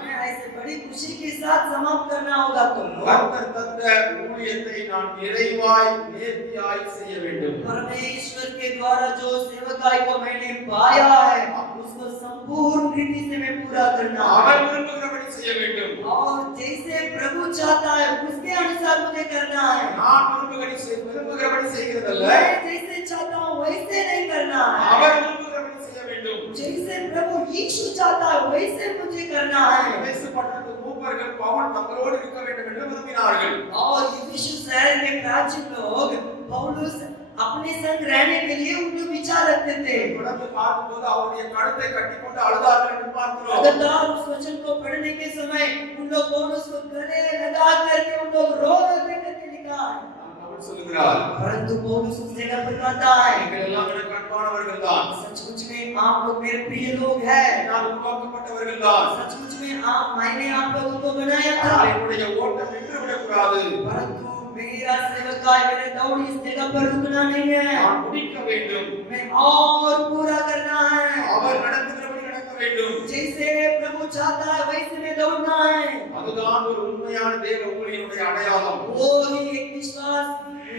मैं ऐसे बड़ी खुशी के साथ समाप्त करना होगा तो கர்த்தர் தந்த ஊழியத்தை நான் நிறைவாய் நேர்த்தியாய் செய்ய வேண்டும். परमेश्वर के द्वारा जो सेवकाई को मैंने पाया है उसको संपूर्ण रीति से मैं पूरा करना அவர் है, விரும்புகிறபடி செய்ய வேண்டும். और जैसे प्रभु चाहता है उसके अनुसार मुझे करना है। நான் விரும்புகிறபடி செய்கிறதல்ல, मैं जैसे चाहता हूँ वैसे नहीं करना है, அவர் விரும்புகிறபடி செய்ய வேண்டும். जैसे प्रभु यीशु चाहता है वैसे मुझे करना है। எபேசு பட்டணத்து மூப்பர்கள் பவுல் தங்களோடு இருக்க வேண்டும் என்று விரும்பினார்கள். और यीशु शहर के प्राचीन लोग पौलुस अपने संग रहने के लिए उन लोग विचार रखते थे। தொடர்ந்து பார்க்கும்போது அவருடைய கழுத்தை கட்டிக்கொண்டு அழுதார்கள் என்று பார்க்கிறோம். लगातार उस वचन को पढ़ने के समय उन लोग पौलुस को गले लगा करके उन लोग रो रहे करके लिखा है। பவுல் சொல்லுகிறார், परंतु पौलुस उस जगह पर कहता है, நீங்கள் எல்லாம் எனக்கு அன்பானவர்கள்தான். सचमुच में आप लोग मेरे प्रिय लोग हैं, என்னால் உருவாக்கப்பட்டவர்கள்தான். सचमुच में मैंने आप लोगों को बनाया था, ஆனால் என்னுடைய ஓட்டம் நின்று விடக்கூடாது. परंतु मेरा सेवकाई मेरे दौड़ इस जगह पर रुकना नहीं है, நான் முடிக்க வேண்டும். मैं और पूरा करना है। அவர் நடத்துகிறபடி நடக்க வேண்டும். जैसे प्रभु चाहता है वैसे में दौड़ना है। அதுதான் ஒரு உண்மையான தேவ ஊழியனுடைய அடையாளம். वो ही एक विश्वास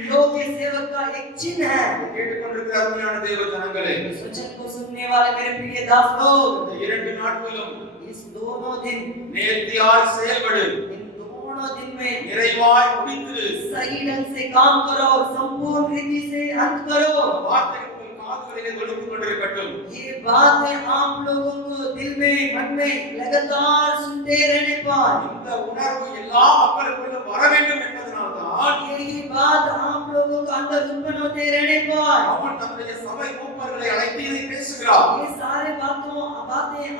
योग्य सेवक का एक चिन्ह है। கேட்டுக்கொண்டிருக்கிற அருமையான தேவ ஜனங்களே, इस वचन को सुनने वाले मेरे प्रिय दास लोग, இந்த 2 நாட்களும் इस दोनों दिन, நேர்த்தியாய் செயல்படு, इन दोनों दिन में நிறைவாய் முடித்திரு. सही ढंग से काम करो और संपूर्ण रीति से अंत करो। வார்த்தைகள் உங்கள் காதுகளிலே ஒலித்துக் கொண்டிருக்கட்டும். ये बातें आप लोगों को दिल में, मन में लगातार सुनते रहने पाए। இந்த உணர்வு எல்லா மக்களுக்குள்ள வர வேண்டும் என்பதனால்தான் यही बात आप लोगों के अंदर उत्पन्न होते रहने पाए। அவன் தன்னுடைய சபை மூப்பர்களை அழைத்து இதை பேசுகிறார். ये सारे बातें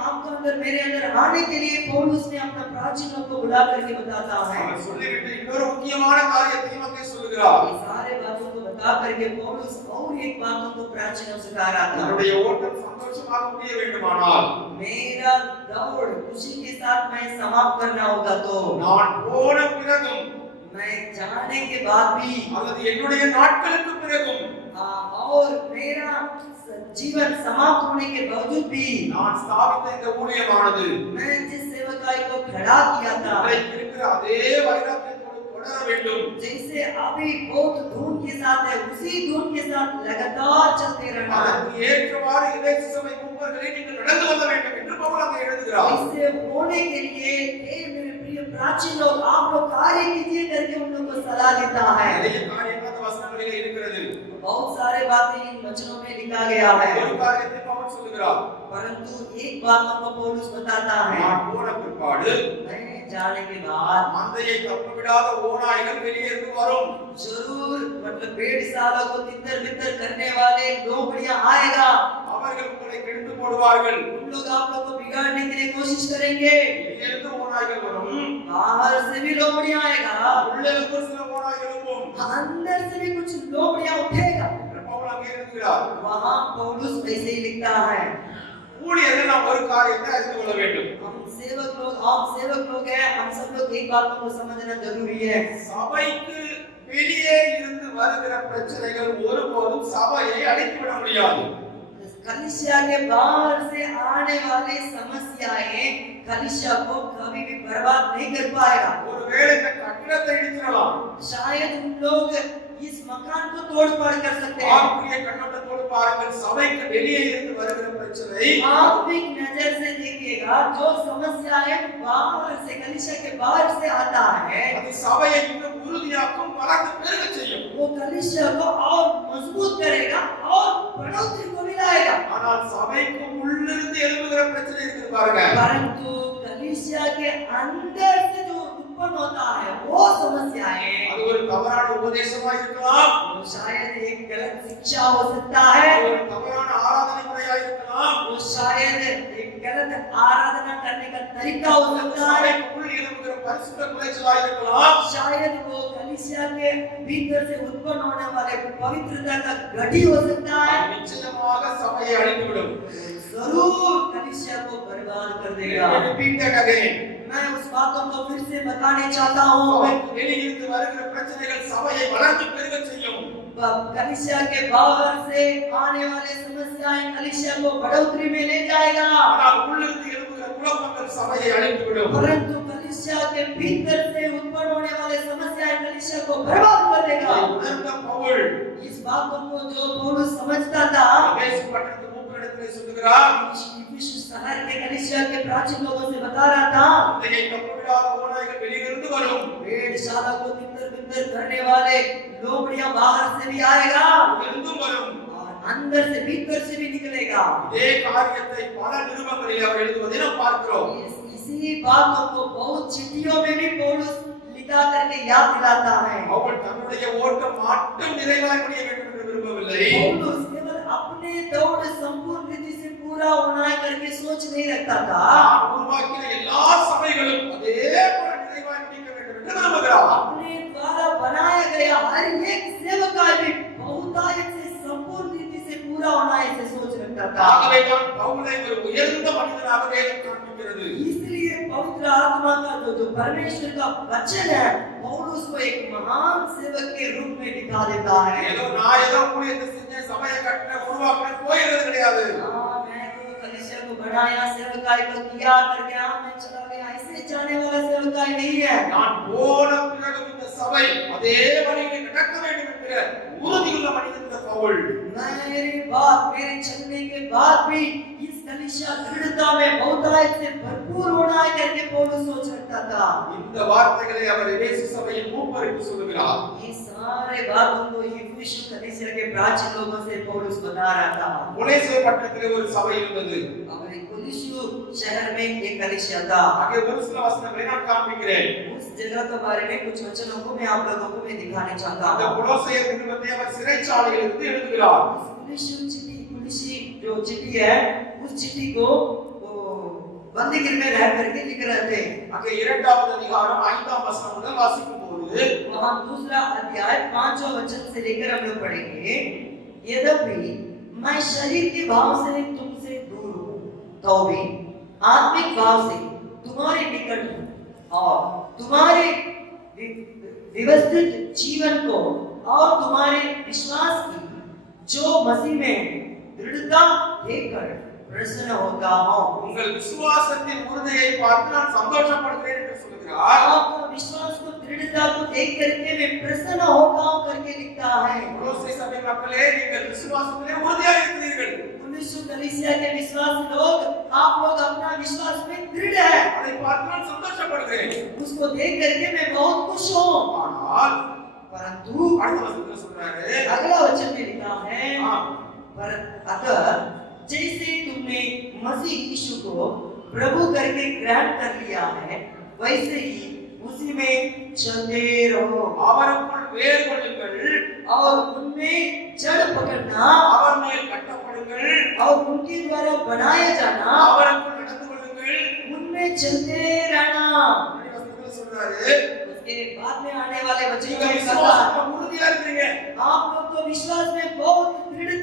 आपके अंदर, मेरे अंदर आने के लिए पौलुस ने अपना प्राचीनों को बुला करके बताता है। அவன் சொல்லிவிட்டு இன்னொரு முக்கியமான காரியத்தையும் அங்கே சொல்லுகிறார். ये सारे बातों को बता करके पौलुस और एक बातों को प्राचीनों से कह रहा था। என்னுடைய ஓட்டம் சந்தோஷமாக முடிய வேண்டுமானால் मेरा दौड़ खुशी के साथ मैं समाप्त करना होगा तो நான் போன பிறகும் मैं जाने के बाद भी அல்லது என்னுடைய நாட்களுக்கு பிறகும் और मेरा जीवन समाप्त होने के बावजूद भी நான் ஸ்தாபித்த இந்த ஊழியமானது मैं जिस सेवकाई को खड़ा किया था, இன்றைக்கு இருக்கிற அதே வைராக்கியத்தோடு தொடர வேண்டும். जैसे अभी बहुत धूम के साथ है, उसी धूम के साथ लगातार चलते रहना। அதற்கு ஏற்றவாறு இறை சபை மூப்பர்களை நீங்கள் நடந்து வர வேண்டும் என்று பவுல் அங்கே எழுதுகிறார். इससे होने के लिए हे मेरे प्रिय प्राचीन लोग, आप लोग कार्य कीजिए करके उन लोगों को सलाह देता है। நிறைய காரியங்கள் அந்த வசனங்களிலே இருக்கிறது. बहुत सारे बातें इन वचनों में लिखा गया है, ஒரு காரியத்தை பவுல் சொல்லுகிறார். परंतु एक बात को पौलुस बताता है, நான் போன பிற்பாடு मैं जाने के बाद மந்தையை தப்பவிடாத ஓநாய்கள் வெளியேறி வரும். जरूर मतलब भेड़शाला को तितर बितर करने वाले लोमड़ियां आएगा। அவர்கள் உங்களை கெடுத்து போடுவார்கள். उन लोग आप लोग को बिगाड़ने के लिए कोशिश करेंगे। வெளியேறி ஓநாய்கள் வரும். बाहर से भी लोमड़ियां आएगा, உள்ளே இருந்து சில ஓநாய்கள் வரும். अंदर से भी कुछ लोमड़ियां उठेगा। பவுல் அங்கே எழுதுகிறார். वहां पौलुस वैसे ही लिखता है, ஊழியர்கள் நாம் ஒரு காரியத்தை அறிந்து கொள்ள வேண்டும். हम सेवक लोग हैं, हम सब लोग एक बात को समझना जरूरी है। சபைக்கு வெளியே இருந்து வருகிற பிரச்சனைகள் ஒருபோதும் சபையை அழித்து விட முடியாது. कलीसिया के बाहर से आने वाली समस्याएं कलीसिया को कभी भी बर्बाद नहीं कर पाएगा। ஒருவேளை இந்த கட்டிடத்தை இடிச்சிடலாம். शायद उन लोग इस मकान को तोड़-फोड़ कर सकते हैं। ஆவிக்குரிய கண்ணோட்டத்தோடு பாருங்கள், சபைக்கு வெளியே இருந்து வருகிற பிரச்சனை आत्मिक नजर से देखिएगा, जो समस्याएं बाहर से, कलीसिया के बाहर से आता है, அது சபையை இன்னும் உறுதியாக்கும், வளர்ந்து பெருக செய்யும். वो कलीसिया को और मजबूत करेगा और बढ़ोतरी को मिलाएगा। ஆனால் சபைக்கு உள்ளிருந்து எழும்புகிற பிரச்சனை இருக்குது பாருங்க. परंतु कलीसिया के अंदर से जो उत्पन्न होता है वो समस्याएं, அது ஒரு தவறான உபதேசமா இருக்கலாம், वो शायद एक गलत शिक्षा हो सकता है, ஒரு தவறான ஆராதனை முறையா இருக்கலாம், वो शायद एक गलत आराधना करने का तरीका हो सकता है, சபைக்கு உள் எழும்புகிற பரிசுத்த குலைச்சலா இருக்கலாம், शायद वो कलीसिया के भीतर से उत्पन्न होने वाले पवित्रता का गढ़ी हो सकता है। நிச்சயமாக சபையை அழித்துவிடும். जरूर कलीसिया को बर्बाद कर देगा। Repeat that again. मैं उस बातों को फिर से बताने चाहता हूँ, சபைக்கு வெளியிருந்து வருகிற பிரச்சனைகள் சபையை வளர்ந்து பெருக செய்யும். कलीसिया के बाहर से आने वाले समस्याएं कलीसिया को बढ़ोतरी में ले जाएगा, ஆனால் உள்ளிருந்து எழும்புகிற குழப்பங்கள் சபையை அழித்துவிடும். परंतु कलीसिया के भीतर से उत्पन्न होने वाले समस्याएं कलीसिया को बर्बाद कर देगा। உணர்ந்த பவுல் इस बातों को जो पौलुस समझता था, எபேசு பட்டணத்து மூப்பரிடத்திலே சொல்லுகிறார், विश्व शहर के कलीसिया के प्राचीन लोगों से बता रहा था, மந்தையை தப்பவிடாத ஓநாய்கள் வெளியிலிருந்து வரும். भेड़शाला को तितर बितर करने वाले लोमड़ियां बाहर से भी आएगा இருந்தும் வரும். और अंदर से भीतर से भी निकलेगा। இதே காரியத்தை பல நிருபங்களில் அவர் எழுதுவதை நாம் பார்க்கிறோம். इसी बातों को बहुत चिट्ठियों में भी पौलुस लिखा करके याद दिलाता है। அவள் தன்னுடைய ஓட்டம் மட்டும் நிறைவாய் முடிய வேண்டும் என்று விரும்பவில்லை. पौलुस केवल अपने दौड़ संपूर्ण रीति से पूरा होना करके सोच नहीं रखता था, நான் உருவாக்கின எல்லா சபைகளும் அதே போல நிறைவாய் முடிக்க வேண்டும் என்று விரும்புகிறார். अपने द्वारा बनाया गया हर एक सेवकाई भी बहुतायत से संपूर्ण रीति से पूरा होना ऐसे सोच रखता था। ஆகவே தான் பவுலை ஒரு உயர்ந்த மனிதனாக வேதம் காண்பிக்கிறது. इसलिए पवित्र आत्मा का जो परमेश्वर का वचन है, पौलुस को एक महान सेवक के रूप में दिखा देता है। நான் ஏதோ ஊழியத்தை செஞ்சேன், சபையை கட்டினேன், உருவாக்கினேன், போயிடுறது கிடையாது. मैं तो कलीसिया कलीसिया को बनाया, सेवकाई को किया, करके आगे चला गया, ऐसे जाने वाला सेवकाई नहीं है। நான் போன பிறகு இந்த சபை அதே வழியிலே நடக்க வேண்டும் என்கிற உறுதியுள்ள மனிதன் இந்த பவுல். मेरे चलने के बाद भी इस कलीसिया दृढ़ता में बहुतायत से भरपूर होना है करके पौलुस सोच रखता था। இந்த வார்த்தைகளை அவர் எபேசு சபையின் மூப்பருக்கு சொல்லுகிறார். ये सारे बातों को यीशु कलीसिया के प्राचीन लोगों से पौलुस बता रहा था। கொலேசே பட்டணத்திலே ஒரு சபை இருந்தது. और कोलिशु शहर में एक कलीसिया था। அங்கே ஒரு சில வசனங்களை நான் காண்பிக்கிறேன். उस जगह के बारे में कुछ वचनों को मैं आप लोगों को मैं दिखाने चाहता அந்த हूं। கொலோசைய நிருபத்தை அவர் சிறைச்சாலையிலிருந்து எழுதுகிறார். कुलिशी जो चिट्ठी है, उस चिट्ठी को बंदीगृह में रह करके लिख रहे थे। அங்கே இரண்டாவது அதிகாரம் 5ஆம் வசனம் முதல் வாசிக்கும்போது वहां दूसरा अध्याय 5वां वचन से लेकर हम लोग पढ़ेंगे। यद्यपि मैं शरीर के भाव से तुमसे दूर हूं, तो भी आत्मिक भाव से तुम्हारे निकट हूं और तुम्हारे व्यवस्थित जीवन को और तुम्हारे विश्वास की जो मसीह में दृढ़ता देखकर प्रसन्न होता हूं। உங்கள் விசுவாசத்தின் உறுதியை பார்த்து நான் சந்தோஷப்படுகிறேன் என்று சொல்கிறார். आपका विश्वास को दृढ़ता को देख करके मैं प्रसन्न होता हूं करके लिखता है। கொலோசை சபை மக்களே, நீங்கள் விசுவாசத்திலே உறுதியாக இருக்கிறீர்கள். कुलिशु कलीसिया के विश्वासी लोग, आप लोग अपना विश्वास में दृढ़ है, அதை பார்த்து நான் சந்தோஷப்படுகிறேன். उसको देख करके मैं बहुत खुश हूं। ஆனால் परंतु அடுத்த வசனத்தில் சொல்றாரு, अगला वचन में लिखा है, ஆம், पर अगर जैसे तुमने मसीह यीशु को प्रभु करके ग्रहण कर लिया है, वैसे ही उसी में चलते रहो। அவருக்குள் வேர் கொள்ளுங்கள், और उनमें जड़ पकड़ना அவர் மேல் கட்டப்படுங்கள், और उनके द्वारा बनाया जाना, அவருக்குள் நடந்து கொள்ளுங்கள். उनमें चलते रहना। அடுத்த வசனத்தில் சொல்றாரு, उसके बाद में आने वाले वचन நீங்க में कहा, விசுவாசத்துல உறுதியா இருக்கிறீங்க. आप लोग तो विश्वास में बहुत दृढ़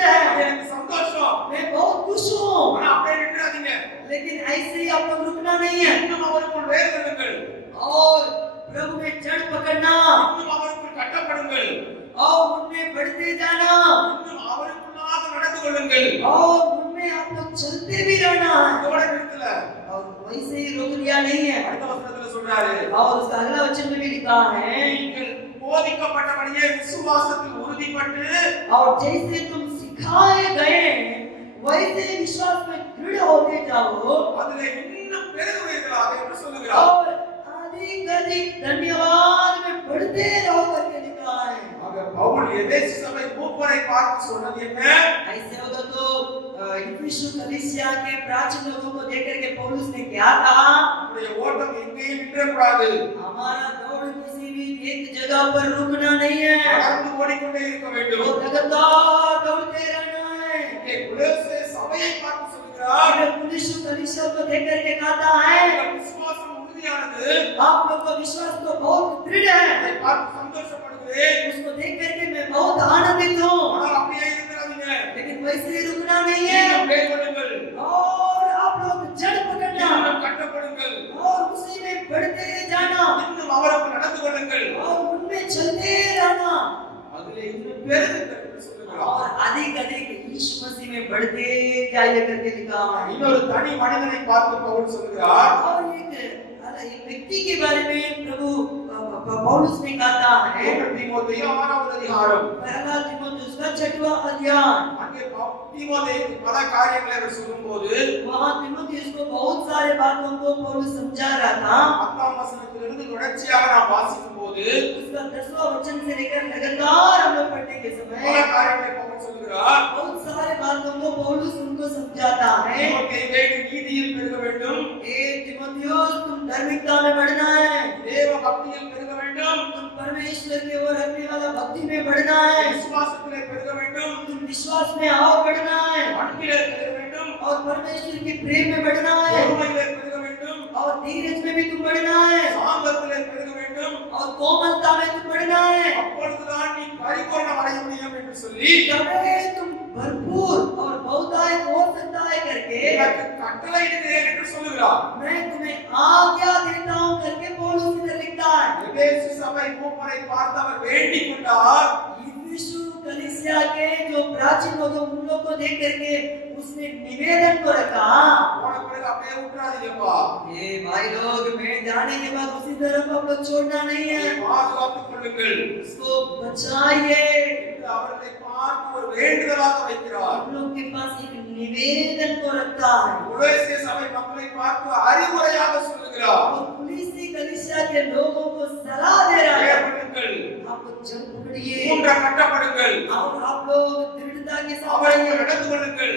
அது है, எனக்கு சந்தோஷம். मैं बहुत खुश हूँ। ஆனா அப்படியே நின்றாதீங்க. लेकिन ऐसे ही आप लोग रुकना नहीं है, இன்னும் அவருக்குள் வேர் கொள்ளுங்கள், और प्रभु में जड़ पकड़ना இன்னும் அவருக்குள் கட்டப்படுங்கள், और उनमें बढ़ते जाना இன்னும் அவருக்குள்ளாக நடந்து கொள்ளுங்கள். और उनमें आप लोग चलते भी रहना है। இதோட நிறுத்தல. और वैसे ही रोक दिया नहीं है। அடுத்த வசனத்துல சொல்றாரு, और उसका अगला वचन में भी लिखा है, நீங்கள் போதிக்கப்பட்டபடியே விசுவாசத்தில் உறுதிப்பட்டு और जैसे तुम सिखाए गए वैसे विश्वास में दृढ़ होते जाओ அதிலே இன்னும் பெருகுவீர்களாக என்று சொல்லுகிறார். और अधिक अधिक धन्यवाद में बढ़ते रहो करके लिखा है। ஆக பவுல் எபேசு சபை மூப்பரை பார்த்து சொன்னது என்ன? ऐसे होगा तो इफिसु कलीसिया के प्राचीन लोगों को देख करके पौलुस ने क्या कहा, நம்முடைய ஓட்டம் எங்கேயும் நின்றக்கூடாது, हमारा दौड़ किसी भी एक जगह पर रुकना नहीं है, தொடர்ந்து ஓடிக்கொண்டே இருக்க வேண்டும். वो लगातार दौड़ते रहना है। இங்கே கொலோசே சபையை பார்த்து சொல்கிறார், इफिसु कलीसिया को देख करके कहता है, உங்கள் விசுவாசம் உறுதியானது, आप लोग का विश्वास तो बहुत दृढ़ அதை है, பார்த்து சந்தோஷப்படுகிறேன். उसको देख करके मैं बहुत आनंदित हूँ। ஆனால் அப்படியே இருக்கிறாதீங்க, लेकिन वैसे ही रुकना नहीं है, இன்னும் வேர் கொள்ளுங்கள், और आप लोग जड़ पकड़ना இன்னும் கட்டப்படுங்கள், और उसी में बढ़ते जाना இன்னும் அவருக்கு நடந்து கொள்ளுங்கள், और उनमें चलते रहना அதிலே இன்னும் பெருகுங்கள் என்று சொல்லுகிறார். और अधिक अधिक यीशु मसीह में बढ़ते जाइए करके लिखा है। இன்னொரு தனி மனிதனை பார்த்து பவுல் சொல்கிறார், और एक व्यक्ति के बारे में प्रभु पौलुस ने कहा है, தீமோத்தேயு 6வது அதிகாரம். पहला तीमुथियुस का 6वां अध्याय। அங்கே தீமோத்தேயுக்கு பல காரியங்களை அவர் சொல்லும்போது वहाँ तीमुथियुस को बहुत सारे बातों को पौलुस समझा रहा था। 10ஆம் வசனத்திலிருந்து தொடர்ச்சியாக நாம் வாசிக்கும்போது उसका 10वां वचन से लेकर लगातार हम लोग पढ़ने के பல समय காரியங்களை பவுல் சொல்கிறார். बहुत सारे बातों को पौलुस उनको समझाता है। தீமோத்தேயுவே, நீ நீதியில் பெருக வேண்டும், ए तीमुथियुस, तुम धार्मिकता में बढ़ना है, தேவ பக்தியில் பெருக வேண்டும், तुम परमेश्वर की ओर रखने वाला भक्ति में बढ़ना है, விசுவாசத்திலே பெருக வேண்டும், तुम विश्वास में और बढ़ना है, அன்பிலே பெருக வேண்டும், और परमेश्वर के प्रेम में बढ़ना है, பொறுமையிலே பெருக வேண்டும், और धीरज में भी तुम बढ़ना है, சாந்தத்திலே பெருக வேண்டும். और कोमलता में तुम बढ़ना है। அப்பொழுதுதான் நீ பரிபூரணம் அடைய முடியும் என்று சொல்லி तबे तुम भरपूर और बहुतायत हो सकता है करके எனக்கு கட்டளையிடுகிறேன் என்று சொல்லுகிறார். मैं तुम्हें आज्ञा देता हूं करके पौलुस इधर लिखता है। எபேசு சபை மூப்பரை பார்த்து அவர் வேண்டிக் கொண்டார், इफिसु कलीसिया कलीसिया के जो प्राचीन लोग हैं, उन लोग को देख करके उसने निवेदन को रखा, போன பிறகு அப்படியே விட்டுறாதீங்கப்பா, ये भाई लोग मैं जाने के बाद उसी तरह को आप लोग छोड़ना नहीं है, பாதுகாத்துக் கொள்ளுங்கள் उसको बचाइए। என்று அவர்களை பார்த்து ஒரு வேண்டுதலாக வைக்கிறார். हम लोग के पास एक निवेदन को रखता है, கொலோசிய சபை மக்களை பார்த்து அறிவுரையாக சொல்லுகிறார். और पुलिसी कलीसिया के लोगों को सलाह दे रहा है, கேளுங்கள், आप लोग जब पकड़िए ஊன்ற कட்டப்படுங்கள், और आप लोग दृढ़ता के साथ அவருக்கு நடந்து கொள்ளுங்கள்,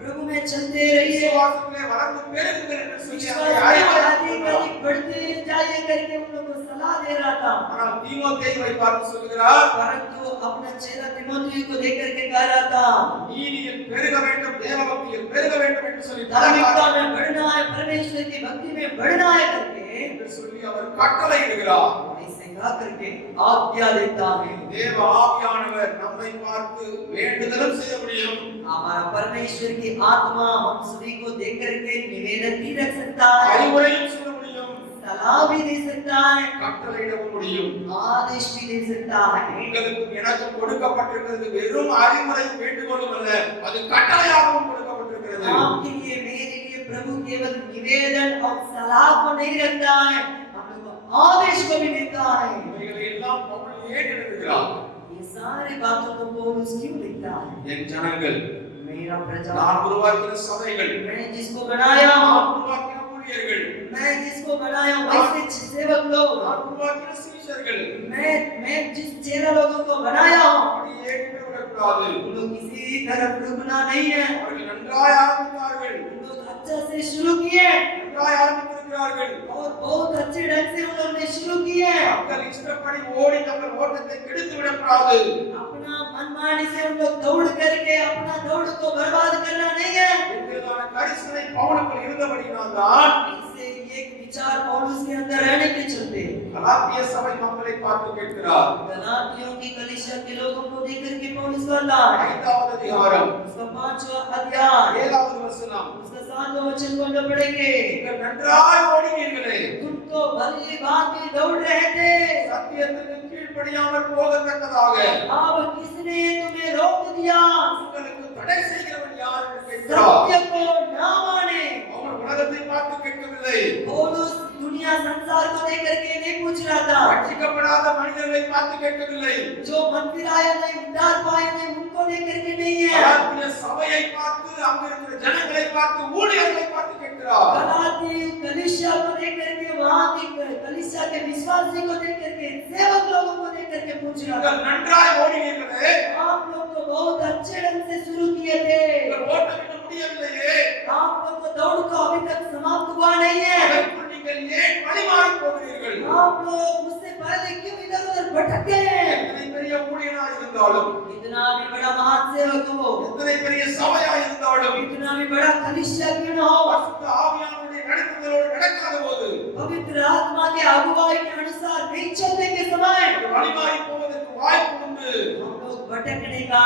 प्रभु में चलते रहिए, விசுவாசத்திலே வளர்ந்து பெருகுங்கள் என்று சொல்லி विश्वास அவரை में அறிவுரை अधिक கொடுக்கிறார். अधिक बढ़ते जाइए करके उन लोगों को सलाह दे रहा था। ஆனால் தீமோத்தேயுவை பார்த்து சொல்லுகிறார், परंतु अपना चेला तीमुथियुस को देख करके कह रहा था, நீதியில் பெருக வேண்டும், தேவபக்தியில் பெருக வேண்டும் என்று சொல்லி धार्मिकता में बढ़ना है, परमेश्वर की भक्ति में बढ़ना है करके என்று சொல்லி அவர் கட்டளையிடுகிறார். ऐसे कहा करके आज्ञा देता है। தேவ ஆவியானவர் நம்மை பார்த்து வேண்டுதலும் செய்ய முடியும், हमारा परमेश्वर की आत्मा हम सभी को देख करके निवेदन भी रख सकता है, அறிவுரையும் சொல்ல முடியும், सलाह भी दे सकता है, கட்டளையிடவும் முடியும். आदेश भी दे सकता है। உங்களுக்கும் எனக்கும் கொடுக்கப்பட்டிருக்கிறது வெறும் அறிவுரையும் வேண்டுகோளும் அல்ல, அது கட்டளையாகவும் கொடுக்கப்பட்டிருக்கிறது. आपके लिए मेरे लिए प्रभु केवल निवेदन और सलाह को नहीं रखता है, हम लोग को आदेश को भी देता है। இவைகளை எல்லாம் பவுல் ஏன் எழுதுகிறார்? ये सारी बातों को पौलुस क्यों लिखता है? என் ஜனங்கள், मेरा प्रजा, நான் உருவாக்கின சபைகள், मैं जिसको बनाया हूँ, நான் உருவாக்கின ஊழியர்கள், मैं जिसको बनाया हूँ, वैसे सेवक लोग, நான் உருவாக்கின சீஷர்கள், मैं जिस चेला लोगों को बनाया हूँ, அப்படியே நின்று விடக்கூடாது. उन लोग किसी तरफ रुकना नहीं है। அவர்கள் நன்றாய் ஆரம்பித்தார்கள், उन लोग अच्छा से शुरू किए நன்றாய் ஆரம்பித்திருக்கிறார்கள். और बहुत अच्छे ढंग से उन लोगों ने शुरू किए। தங்கள் இஷ்டப்படி ஓடி தங்கள் ஓட்டத்தை கெடுத்து விடக்கூடாது. अपना मनमानी से उन लोग दौड़ करके अपना दौड़ को बर्बाद करना नहीं है। என்கிறதான கரிசனை பவுலுக்குள் இருந்தபடியினால்தான் इससे एक विचार पौलुस के अंदर रहने के चलते கலாத்திய சபை மக்களை பார்த்து கேட்கிறார். गलातियों की कलीसिया के लोगों को देख करके पौलुस कहता है, 5வது அதிகாரம் उसका 5वां अध्याय 7வது वசனம், उसका 7वां वचन को हम पढ़ेंगे। நீங்கள் நன்றாய் ஓடினீர்களே, तुम तो भली भांति दौड़ रहे थे, சத்தியத்துக்கு கீழ்ப்படியாமல் போகத்தக்கதாக अब किसने तुम्हें रोक दिया? உங்களுக்கு தடை செய்கிறவன் யார் என்று கேட்கிறார். सत्य को ना माने। அவன் உலகத்தை பார்த்து கேட்கவில்லை, पौलुस दुनिया संसार को देख करके नहीं पूछ रहा था, ரட்சிக்கப்படாத மனிதர்களை பார்த்து கேட்கவில்லை, जो मन फिराया नहीं, उद्धार पाया नहीं, उनको देख करके नहीं है। கலாத்திய சபையை பார்த்து, அங்க இருக்கிற ஜனங்களை பார்த்து, ஊழியர்களை பார்த்து கேட்கிறார். गलाती कलीसिया को देख करके, वहां की कलीसिया के विश्वासी को देख करके, सेवक लोगों को देख करके पूछ रहा था, நீங்கள் நன்றாய் ஓடினீர்களே, आप लोग तो बहुत अच्छे ढंग से शुरू किए थे, உங்கள் ஓட்டம் இன்னும் முடியவில்லையே, आप लोग को दौड़ को अभी तक समाप्त हुआ नहीं है, அதற்குள் நீங்கள் ஏன் வழிமாறி போகிறீர்கள்? आप लोग उससे पहले क्यों इधर उधर भटक गए? எத்தனை பெரிய ஊழியனாய் இருந்தாலும், इतना भी बड़ा महान सेवक हो, எத்தனை பெரிய சபையாய் இருந்தாலும், इतना भी बड़ा कलीसिया क्यों न हो, பரிசுத்த ஆவியானவருடைய நடத்துதலோடு நடக்காத போது पवित्र आत्मा के अगुवाई के अनुसार नहीं चलने के समय வழிமாறி போவதற்கு வாய்ப்பு உண்டு. हम लोग भटकने का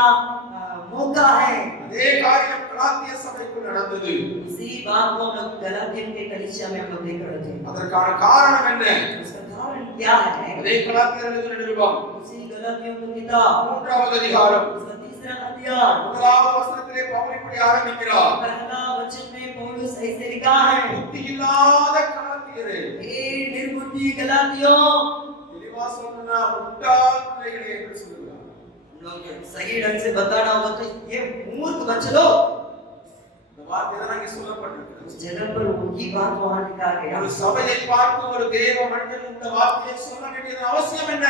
मौका है। அதே காரியம் கலாத்திய சபைக்குள் நடந்தது. इसी बात को हम लोग गलातियों के कलीसिया में हम लोग देख रहे थे। அதற்கான காரணம் என்ன? उसका कारण क्या है? அதே கலாத்தியர் எழுதின நிருபம் उसी गलातियों की किताब 3வது அதிகாரம் उसका 3रा अध्याय 1வது வசனத்திலே பவுல் இப்படி ஆரம்பிக்கிறார். पहला वचन में पौलुस ऐसे लिखा है, புத்தி இல்லாத கலாத்தியரே, हे निर्बुद्धि गलातियों। தெளிவா சொல்லணும்னா முட்டாள் பிள்ளைகளே என்று சொல்லுகிறார். हम लोग सही ढंग से बताना होगा तो ये मूर्ख बच्चे लोग, இந்த வார்த்தை தான் இங்கே சொல்லப்பட்டிருக்கிறது. उस जगह पर वही बात वहां लिखा गया। ஒரு சபையை பார்த்து ஒரு தேவ மனிதன் இந்த வார்த்தையை சொல்ல வேண்டியது அவசியம் என்ன?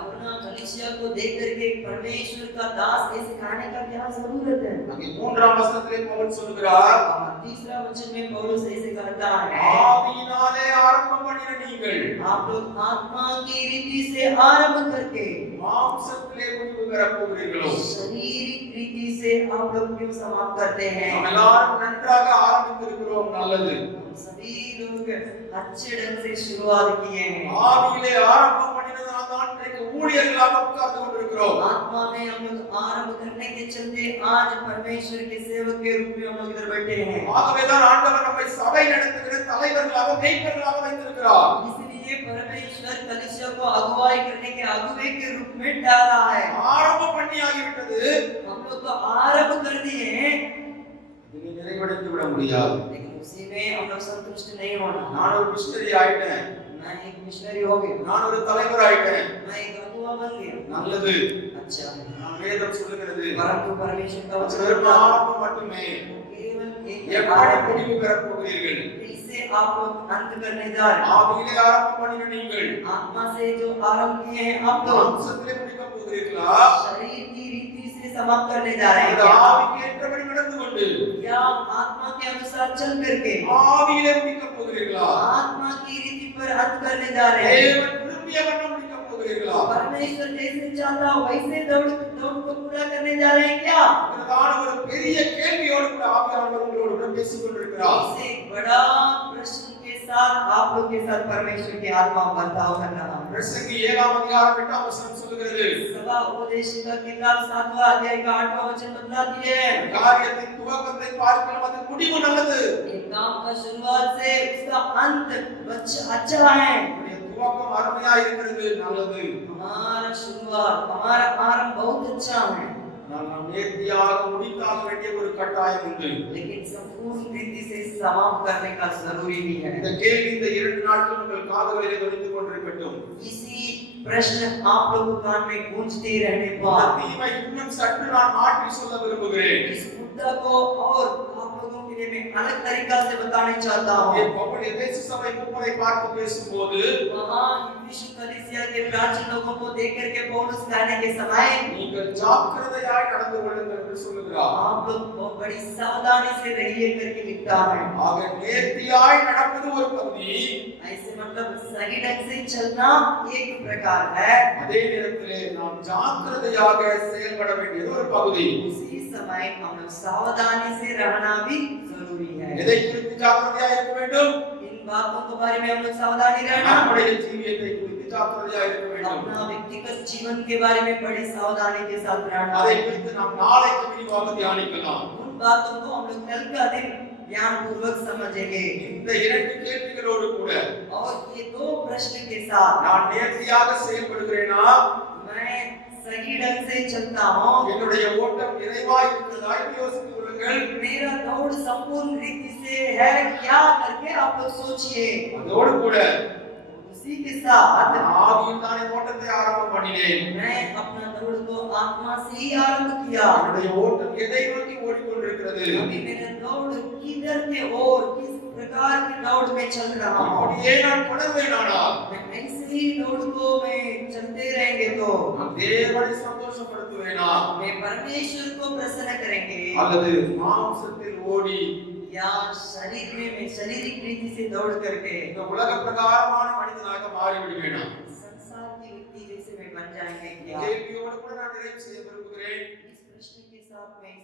अपना कलीसिया को देख करके परमेश्वर का दास ऐसे कहने का क्या जरूरत है? அங்கே 3ஆம் வசனத்திலே பவுல் சொல்கிறார், 3रा वचन में पौलुस ऐसे कहता है, ஆவியினாலே ஆரம்பம் பண்ணின நீங்கள் आप लोग आत्मा की रीति से आरंभ करके மாம்சத்திலே முடிவு பெறப் போகிறீர்களோ? शारीरिक रीति से आप लोग क्यों समाप्त करते हैं? நாம் எல்லாரும் நன்றாக ஆரம்பித்திருக்கிறோம், நல்லது. हम सभी लोग अच्छे ढंग से शुरुआत किए हैं। ஆவியிலே ஆரம்பம் பண்ணினதால் தான் இன்றைக்கு ஊழியர்களாக உட்கார்ந்து கொண்டிருக்கிறோம். आत्मा में हम लोग आरंभ करने के चलते आज परमेश्वर के सेवक के रूप में हम लोग इधर बैठे हैं। ஆகவேதான் ஆண்டவர் நம்மை சபை நடத்துகிற தலைவர்களாக, மேய்ப்பர்களாக வைத்திருக்கிறார். इसलिए परमेश्वर कलीसिया को अगुवाई करने के अगुवे के रूप में डाला है। ஆரம்பம் பண்ணி ஆகிவிட்டது. हम लोग तो आरंभ कर दिए हैं, இதிலே நிறைவடைந்து விட முடியாது. लेकिन उसी में हम लोग संतुष्ट नहीं होना। நான் ஒரு மிஷனரி ஆயிட்டேன், मैं एक मिशनरी हो गया, நான் ஒரு தலைவர் ஆயிட்டேன், मैं एक अगुवा बन गया, நல்லது. अच्छा है। நான் வேதம் சொல்லுகிறது परंतु परमेश्वर का அது वचन வெறும் कहता है, ஆரம்பம் மட்டுமே. केवल एक எப்படி आरंभ है। முடிவு பெறப் போகிறீர்கள்? इससे आप लोग अंत करने जा रहे हैं। ஆவியிலே ஆரம்பம் பண்ணின நீங்கள் आत्मा से जो आरंभ किए हैं आप लोग, மாம்சத்திலே முடிக்கப் போகிறீர்களா? शरीर की रीति से समाप्त करने जा रहे हैं அந்த क्या? ஆவிக்கு ஏற்றபடி நடந்து கொண்டு या आत्मा के अनुसार चल करके ஆவியிலே முடிக்கப் போகிறீர்களா? आत्मा की रीति पर अंत करने जा रहे हैं। தேவன் விரும்பிய வண்ணம் முடிக்கப் போகிறீர்களா? परमेश्वर जैसे चाहता वैसे दौड़ को पूरा करने जा रहे हैं क्या? இதற்கான ஒரு பெரிய கேள்வியோடு கூட ஆவியானவர் உங்களோடு கூட பேசிக் கொண்டிருக்கிறார். इसे बड़ा प्रश्न के साथ आप लोग के साथ परमेश्वर की आत्मा बर्ताव कर रहा है। பிரசங்கி 7ஆம் அதிகாரம் 8ஆம் வசனம் சொல்லுகிறது, सभा उपदेश का किताब 7वां अध्याय का 8वां वचन बतलाती है, காரியத்தின் துவக்கத்தை பார்க்கலாம் அது முடிவு நல்லது. एक काम का शुरुआत से उसका अंत अच्छा है। உன்னுடைய துவக்கம் அருமையா இருக்கிறது, நல்லது. हमारा शुरुआत हमारा आरंभ बहुत अच्छा है, நாம் நேர்த்தியாக முடித்தாக வேண்டிய ஒரு கட்டாயம் உண்டு. लेकिन संपूर्ण रीति से समाप्त करने का जरूरी भी है। இந்த கேள்வி இந்த 2 நாட்கள் உங்கள் காதுகளிலே ஒலித்துக் கொண்டிருக்கட்டும். इसी प्रश्न आप लोगों के कान में गूंजते रहने இந்த पर தீமை இன்னும் சற்று நான் மாற்றி சொல்ல விரும்புகிறேன். इस मुद्दा को और आप लोगों के लिए मैं अलग तरीका से बताने चाहता ये हूँ। பவுல் எபேசு சபை மூப்பரை பார்த்து பேசும்போது वहाँ यीशु कलीसिया के प्राचीन लोगों को देख करके पौलुस कहने के समय நீங்கள் ஜாக்கிரதையாய் நடந்து கொள்ளுங்கள் என்று சொல்லுகிறார். आप लोग बहुत बड़ी सावधानी से रहिए करके लिखता है। ஆக நேர்த்தியாய் நடப்பது ஒரு பகுதி, ऐसे मतलब सही ढंग से चलना एक प्रकार है, அதே நேரத்திலே நாம் ஜாக்கிரதையாக செயல்பட வேண்டியது ஒரு பகுதி. उसी समय हम लोग सावधानी से रहना भी जरूरी है। எதை குறித்து ஜாக்கிரதையாக இருக்க வேண்டும்? इन बातों के बारे में हम लोग सावधानी रहना, நம்முடைய ஜீவியத்தை குறித்து ஜாக்கிரதையாக இருக்க வேண்டும். अपना व्यक्तिगत जीवन के बारे में बड़ी सावधानी के साथ रहना। அதை குறித்து நாம் நாளைக்கு விரிவாக தியானிக்கலாம். उन बातों को हम लोग कल का दिन ज्ञान पूर्वक समझेंगे। இந்த 2 கேள்விகளோடு கூட और ये 2 प्रश्न के साथ நான் நேர்த்தியாக செயல்படுகிறேனா? मैं सही ढंग से चलता हूँ, என்னுடைய ஓட்டம் நிறைவாய் இருக்கிறதா என்று யோசித்துக் கொள்ளுங்கள். मेरा दौड़ संपूर्ण रीति से है क्या करके आप लोग सोचिए। அதோடு கூட उसी के साथ ஆவியில் தானே ஓட்டத்தை ஆரம்பம் பண்ணினேன். मैं अपना दौड़ को आत्मा से ही आरंभ किया। என்னுடைய ஓட்டம் எதை நோக்கி ஓடிக்கொண்டிருக்கிறது? अभी मेरा दौड़ किधर के ओर किस प्रकार की दौड़ में चल रहा हूँ। அப்படியே நான் தொடர்வேனானால் मैं ऐसे ही दौड़ को मैं चलते रहेंगे तो நான் தேவனை சந்தோஷப்படுத்துவேனா? मैं परमेश्वर को प्रसन्न करेंगे, அல்லது மாம்சத்தில் ஓடி या शरीर में मैं शारीरिक रीति से दौड़ करके இந்த உலக பிரகாரமான மனிதனாக மாறிவிடுவேனா? संसार की व्यक्ति जैसे मैं बन जाएंगे क्या? கேள்வியோடு கூட நான் நிறைவு செய்ய விரும்புகிறேன். इस प्रश्न के साथ मैं